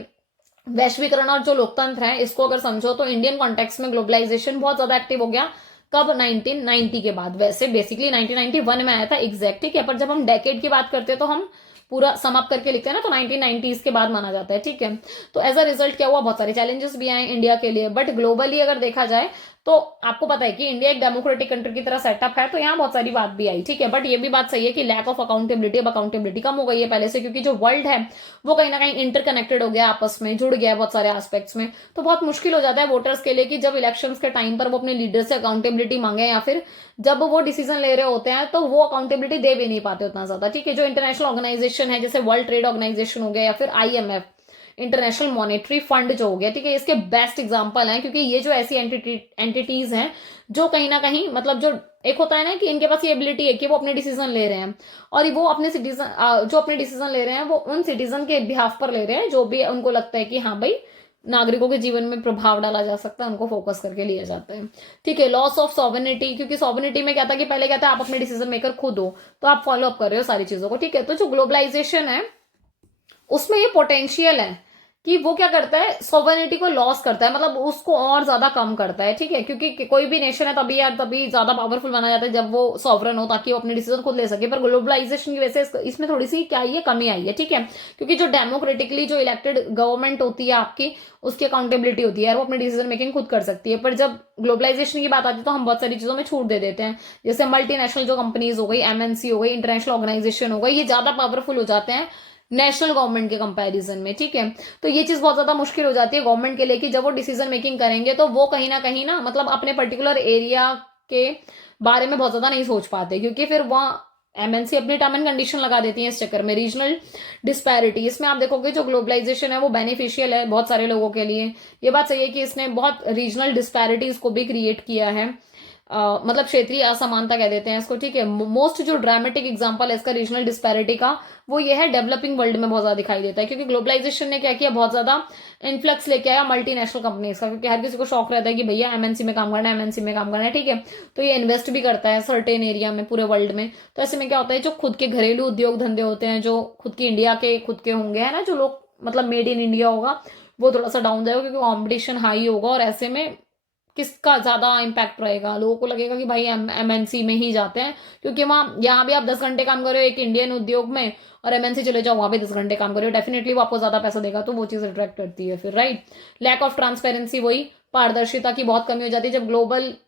वैश्वीकरण और जो लोकतंत्र है इसको अगर समझो तो इंडियन कॉन्टेक्स्ट में ग्लोबलाइजेशन बहुत ज्यादा एक्टिव हो गया। कब? 1990 के बाद। वैसे बेसिकली 1991 में आया था एग्जैक्ट, ठीक है, पर जब हम डेकेड की बात करते हैं तो हम पूरा समाप्त करके लिखते हैं ना, तो 1990s के बाद माना जाता है, ठीक है। तो एज अ रिजल्ट क्या हुआ, बहुत सारे चैलेंजेस भी आए इंडिया के लिए, बट ग्लोबली अगर देखा जाए तो आपको पता है कि इंडिया एक डेमोक्रेटिक कंट्री की तरह सेटअप है, तो यहाँ बहुत सारी बात भी आई, ठीक है। बट ये भी बात सही है कि लैक ऑफ अकाउंटेबिलिटी, अब अकाउंटेबिलिटी कम हो गई है पहले से, क्योंकि जो वर्ल्ड है वो कहीं ना कहीं इंटरकनेक्टेड हो गया, आपस में जुड़ गया है बहुत सारे एस्पेक्ट्स में। तो बहुत मुश्किल हो जाता है वोटर्स के लिए कि जब इलेक्शंस के टाइम पर वो अपने लीडर से अकाउंटेबिलिटी मांगे, या फिर जब वो डिसीजन ले रहे होते हैं तो वो अकाउंटेबिलिटी दे भी नहीं पाते उतना ज्यादा, ठीक है। जो इंटरनेशनल ऑर्गेनाइजेशन है जैसे वर्ल्ड ट्रेड ऑर्गेनाइजेशन हो गया या फिर IMF, इंटरनेशनल मॉनेटरी फंड जो हो गया, ठीक है, इसके बेस्ट एग्जांपल हैं, क्योंकि ये जो ऐसी एंटिटीज हैं जो कहीं ना कहीं मतलब जो एक होता है ना कि इनके पास ये एबिलिटी है कि वो अपने डिसीजन ले रहे हैं, और वो अपने सिटीजन जो अपने डिसीजन ले रहे हैं वो उन सिटीजन के बिहाफ पर ले रहे हैं जो भी उनको लगता है कि हाँ भाई नागरिकों के जीवन में प्रभाव डाला जा सकता है, उनको फोकस करके लिया जाता है, ठीक है। लॉस ऑफ सॉवरेनिटी, क्योंकि सॉवरेनिटी में क्या था कि पहले क्या था आप अपने डिसीजन मेकर खुद हो, तो आप फॉलो अप कर रहे हो सारी चीजों को, ठीक है। तो जो ग्लोबलाइजेशन है उसमें ये पोटेंशियल है कि वो क्या करता है, सॉवरेनिटी को लॉस करता है, मतलब उसको और ज्यादा कम करता है, ठीक है। क्योंकि कोई भी नेशन है तभी ज्यादा पावरफुल माना जाता है जब वो सॉवरन हो, ताकि वो अपने डिसीजन खुद ले सके। पर ग्लोबलाइजेशन की वजह से इसमें थोड़ी सी क्या आई है, कमी आई है, ठीक है। क्योंकि जो डेमोक्रेटिकली जो इलेक्टेड गवर्नमेंट होती है आपकी, उसकी अकाउंटेबिलिटी होती है, वो अपनी डिसीजन मेकिंग खुद कर सकती है। पर जब ग्लोबलाइजेशन की बात आती है तो हम बहुत सारी चीजों में छूट दे देते हैं, जैसे मल्टीनेशनल जो कंपनीज हो गई, MNC हो गई, इंटरनेशनल ऑर्गेनाइजेशन हो गई, ये ज्यादा पावरफुल हो जाते हैं नेशनल गवर्नमेंट के कंपैरिजन में, ठीक है। तो ये चीज बहुत ज्यादा मुश्किल हो जाती है गवर्नमेंट के लिए कि जब वो डिसीजन मेकिंग करेंगे तो वो कहीं ना मतलब अपने पर्टिकुलर एरिया के बारे में बहुत ज्यादा नहीं सोच पाते, क्योंकि फिर वहां MNC अपनी टर्म एंड कंडीशन लगा देती है इस चक्कर में। रीजनल डिस्पैरिटी, इसमें आप देखोगे जो ग्लोबलाइजेशन है वो बेनिफिशियल है बहुत सारे लोगों के लिए, ये बात सही है कि इसने बहुत रीजनल डिस्पैरिटीज को भी क्रिएट किया है, मतलब क्षेत्रीय असमानता कह देते हैं इसको, ठीक है। मोस्ट जो ड्रामेटिक एग्जांपल है इसका रीजनल डिस्पैरिटी का, वो ये है डेवलपिंग वर्ल्ड में बहुत ज्यादा दिखाई देता है, क्योंकि ग्लोबलाइजेशन ने क्या किया, बहुत ज्यादा इन्फ्लक्स लेके आया मल्टीनेशनल कंपनीज का, क्योंकि हर किसी को शौक रहता है कि भैया MNC में काम करना है, MNC में काम करना है, ठीक है। तो ये इन्वेस्ट भी करता है सर्टेन एरिया में पूरे वर्ल्ड में। तो ऐसे में क्या होता है, जो खुद के घरेलू उद्योग धंधे होते हैं, जो खुद की इंडिया के खुद के होंगे है ना, जो लोग मतलब मेड इन इंडिया होगा, वो थोड़ा सा डाउन जाएगा, क्योंकि कॉम्पिटिशन हाई होगा, और ऐसे में किसका ज्यादा इम्पैक्ट रहेगा, लोगों को लगेगा कि भाई MNC में ही जाते हैं, क्योंकि वहां यहाँ भी आप 10 घंटे काम कर रहे हो एक इंडियन उद्योग में, और MNC चले जाओ वहां भी 10 घंटे काम कर रहे हो, डेफिनेटली वो आपको ज्यादा पैसा देगा, तो वो चीज अट्रैक्ट करती है फिर, राइट। लैक ऑफ ट्रांसपेरेंसी, वही पारदर्शिता की बहुत कमी हो जाती है जब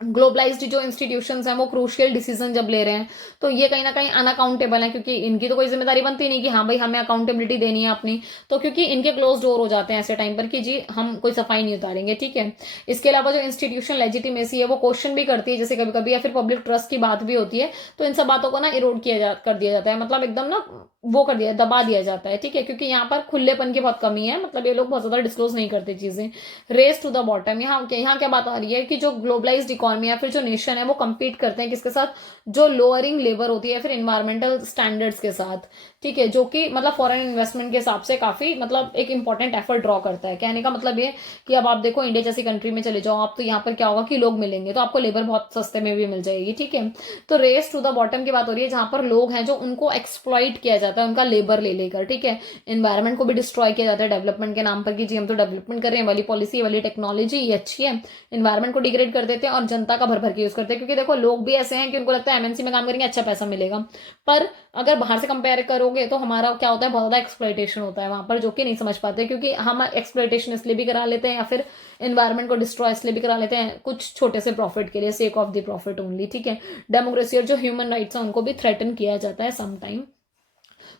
ग्लोबलाइज्ड जो इंस्टीट्यूशंस हैं वो क्रूशियल डिसीजन जब ले रहे हैं, तो ये कहीं ना कहीं अनअकाउंटेबल है, क्योंकि इनकी तो कोई जिम्मेदारी बनती नहीं कि हाँ भाई हमें अकाउंटेबिलिटी देनी है अपनी, तो क्योंकि इनके क्लोज डोर हो जाते हैं ऐसे टाइम पर कि जी हम कोई सफाई नहीं उतारेंगे, ठीक है। इसके अलावा जो इंस्टीट्यूशन लेजिटिमेसी है वो क्वेश्चन भी करती है जैसे कभी कभी, या फिर पब्लिक ट्रस्ट की बात भी होती है, तो इन सब बातों को ना इरोड कर दिया जाता है, मतलब एकदम ना वो कर दिया दबा दिया जाता है, ठीक है। क्योंकि यहाँ पर खुलेपन की बहुत कमी है, मतलब ये लोग बहुत ज्यादा डिस्क्लोज नहीं करते चीजें। रेस टू द बॉटम, यहाँ क्या बात आ रही है कि जो ग्लोबलाइज्ड इकोनॉमी या फिर जो नेशन है वो compete करते हैं किसके साथ, जो लोअरिंग लेबर होती है फिर इन्वायरमेंटल स्टैंडर्ड्स के साथ, ठीक है, जो कि मतलब फॉरेन इन्वेस्टमेंट के हिसाब से काफी मतलब एक इंपॉर्टेंट एफर्ट ड्रॉ करता है। कहने का मतलब ये कि अब आप देखो इंडिया जैसी कंट्री में चले जाओ आप, तो यहाँ पर क्या होगा कि लोग मिलेंगे तो आपको लेबर बहुत सस्ते में भी मिल जाएगी, ठीक है। तो रेस टू द बॉटम की बात हो रही है, जहां पर लोग हैं जो उनको एक्सप्लॉइट किया जाता जाता है उनका लेबर ले लेकर, ठीक है। एनवायरनमेंट को भी डिस्ट्रॉय किया जाता है डेवलपमेंट के नाम पर कि जी हम तो डेवलपमेंट कर रहे हैं, वाली पॉलिसी वाली टेक्नोलॉजी ये अच्छी है, एनवायरनमेंट को डिग्रेड कर देते हैं और जनता का भर भर के यूज करते हैं। क्योंकि देखो लोग भी ऐसे हैं कि उनको लगता है एमएनसी में काम करेंगे अच्छा पैसा मिलेगा, पर अगर बाहर से कंपेयर करोगे तो हमारा क्या होता है, बहुत ज्यादा एक्सप्लॉइटेशन होता है वहां पर, जो कि नहीं समझ पाते क्योंकि हम एक्सप्लॉइटेशन इसलिए भी करा लेते हैं या फिर एनवायरनमेंट को डिस्ट्रॉय इसलिए भी करा लेते हैं कुछ छोटे से प्रॉफिट के लिए, sake of the profit only, ठीक है। डेमोक्रेसी और जो ह्यूमन राइट्स है उनको भी थ्रेटन किया जाता है समटाइम।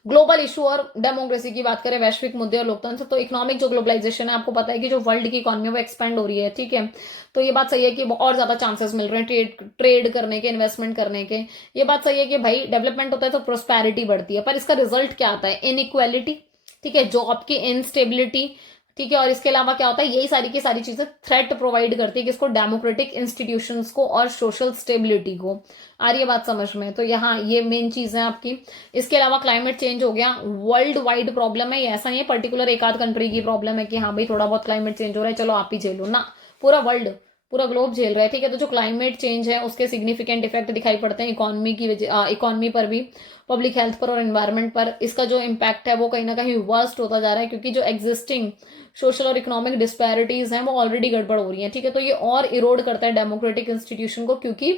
ग्लोबल इशू और डेमोक्रेसी की बात करें, वैश्विक मुद्दे और लोकतंत्र, तो इकोनॉमिक जो ग्लोबलाइजेशन है, आपको पता है कि जो वर्ल्ड की इकोनॉमी है वो एक्सपेंड हो रही है, ठीक है। तो ये बात सही है कि और ज्यादा चांसेस मिल रहे हैं ट्रेड करने के, इन्वेस्टमेंट करने के। ये बात सही है कि भाई डेवलपमेंट होता है तो प्रोस्पैरिटी बढ़ती है, पर इसका रिजल्ट क्या आता है, इनइक्वालिटी, ठीक है, जॉब की इनस्टेबिलिटी, ठीक है। और इसके अलावा क्या होता है, यही सारी की सारी चीजें थ्रेट प्रोवाइड करती है किसको, डेमोक्रेटिक इंस्टीट्यूशंस को और सोशल स्टेबिलिटी को। आ रही है बात समझ में? तो यहाँ ये मेन चीज है आपकी। इसके अलावा क्लाइमेट चेंज हो गया, वर्ल्ड वाइड प्रॉब्लम है, ये ऐसा नहीं है पर्टिकुलर एक आध कंट्री की प्रॉब्लम है कि हाँ भाई थोड़ा बहुत क्लाइमेट चेंज हो रहा है चलो आप ही झेलो ना, पूरा वर्ल्ड पूरा ग्लोब झेल रहा है, ठीक है। तो जो क्लाइमेट चेंज है उसके सिग्निफिकेंट इफेक्ट दिखाई पड़ते हैं इकोनॉमी की वजह, इकोनॉमी पर भी, पब्लिक हेल्थ पर और एनवायरनमेंट पर। इसका जो इम्पैक्ट है वो कहीं ना कहीं वर्स्ट होता जा रहा है क्योंकि जो एग्जिस्टिंग सोशल और इकोनॉमिक डिस्पैरिटीज हैं वो ऑलरेडी गड़बड़ हो रही हैं, ठीक है। तो ये और इरोड करता है डेमोक्रेटिक इंस्टीट्यूशन को, क्योंकि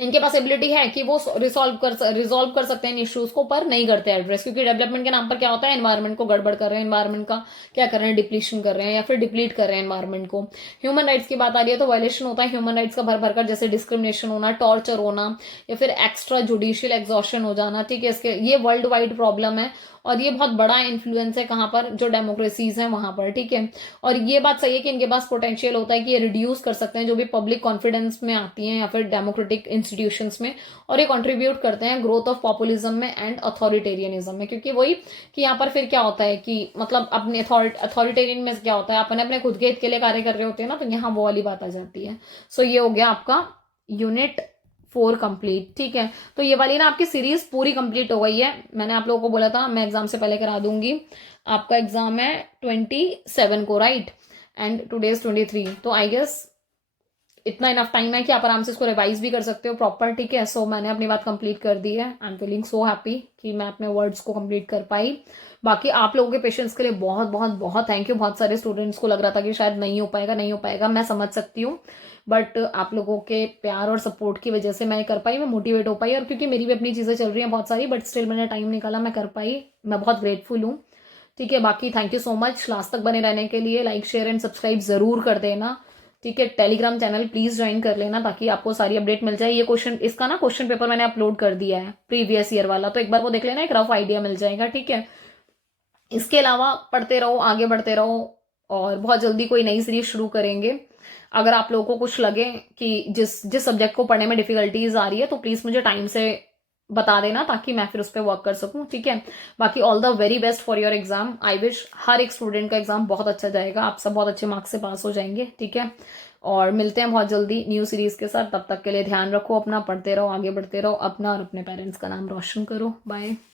इनके पास एबिलिटी है कि वो रिजॉल्व कर सकते हैं इन इश्यूज को, पर नहीं करते एड्रेस, क्योंकि डेवलपमेंट के नाम पर क्या होता है, एनवायरनमेंट को गड़बड़ कर रहे हैं, एनवायरनमेंट का क्या कर रहे हैं, डिप्लीशन कर रहे हैं या फिर डिप्लीट कर रहे हैं एनवायरनमेंट को। ह्यूमन राइट्स की बात आ रही है तो वायलेशन होता है ह्यूमन राइट्स का भर भरकर, जैसे डिस्क्रिमिनेशन होना, टॉर्चर होना या फिर एक्स्ट्रा जुडिशियल एग्जॉशन हो जाना, ठीक है। इसके ये वर्ल्ड वाइड प्रॉब्लम है और ये बहुत बड़ा इन्फ्लुएंस है कहाँ पर, जो डेमोक्रेसीज हैं वहां पर, ठीक है। और ये बात सही है कि इनके पास पोटेंशियल होता है कि ये रिड्यूस कर सकते हैं जो भी पब्लिक कॉन्फिडेंस में आती हैं या फिर डेमोक्रेटिक इंस्टीट्यूशंस में, और ये कंट्रीब्यूट करते हैं ग्रोथ ऑफ पॉपुलिज्म में एंड अथॉरिटेरियनिज्म में। क्योंकि वही कि यहाँ पर फिर क्या होता है कि मतलब अपने अथॉरिटेरियन में क्या होता है, अपने अपने खुद के हित के लिए कार्य कर रहे होते हैं ना, तो यहाँ वो वाली बात आ जाती है। सो ये हो गया आपका यूनिट 4 कंप्लीट, ठीक है। तो ये वाली ना आपकी सीरीज पूरी कंप्लीट हो गई है। मैंने आप लोगों को बोला था मैं एग्जाम से पहले करा दूंगी, आपका एग्जाम है 27 को, राइट, एंड टुडे इज 23, तो आई गेस इतना इनफ टाइम है कि आप आराम से इसको रिवाइज भी कर सकते हो प्रॉपर, ठीक है। सो मैंने अपनी बात कंप्लीट कर दी है। I am feeling so happy कि मैं अपने वर्ड्स को कंप्लीट कर पाई। बाकी आप लोगों के पेशेंस के लिए बहुत बहुत बहुत थैंक यू। बहुत सारे स्टूडेंट्स को लग रहा था कि शायद नहीं हो पाएगा नहीं हो पाएगा, मैं समझ सकती हूँ, बट आप लोगों के प्यार और सपोर्ट की वजह से मैं कर पाई, मैं मोटिवेट हो पाई, और क्योंकि मेरी भी अपनी चीजें चल रही हैं बहुत सारी, बट स्टिल मैंने टाइम निकाला, मैं कर पाई, मैं बहुत ग्रेटफुल हूँ, ठीक है। बाकी thank you so much last तक बने रहने के लिए। लाइक शेयर एंड सब्सक्राइब जरूर कर देना, ठीक है। टेलीग्राम चैनल प्लीज ज्वाइन कर लेना ताकि आपको सारी अपडेट मिल जाए। ये क्वेश्चन, इसका ना क्वेश्चन पेपर मैंने अपलोड कर दिया है प्रीवियस ईयर वाला, तो एक बार वो देख लेना, एक रफ आइडिया मिल जाएगा, ठीक है। इसके अलावा पढ़ते रहो, आगे बढ़ते रहो, और बहुत जल्दी कोई नई सीरीज शुरू करेंगे। अगर आप लोगों को कुछ लगे कि जिस सब्जेक्ट को पढ़ने में डिफिकल्टीज आ रही है तो प्लीज मुझे टाइम से बता देना ताकि मैं फिर उस पर वर्क कर सकूं, ठीक है। बाकी all the very best for your exam. I wish her एक स्टूडेंट का एग्जाम बहुत अच्छा जाएगा, आप सब बहुत अच्छे मार्क्स से पास हो जाएंगे, ठीक है। और मिलते हैं बहुत जल्दी न्यू सीरीज के साथ। तब तक के लिए ध्यान रखो अपना, पढ़ते रहो, आगे बढ़ते रहो, अपना और अपने पेरेंट्स का नाम रोशन करो। बाय।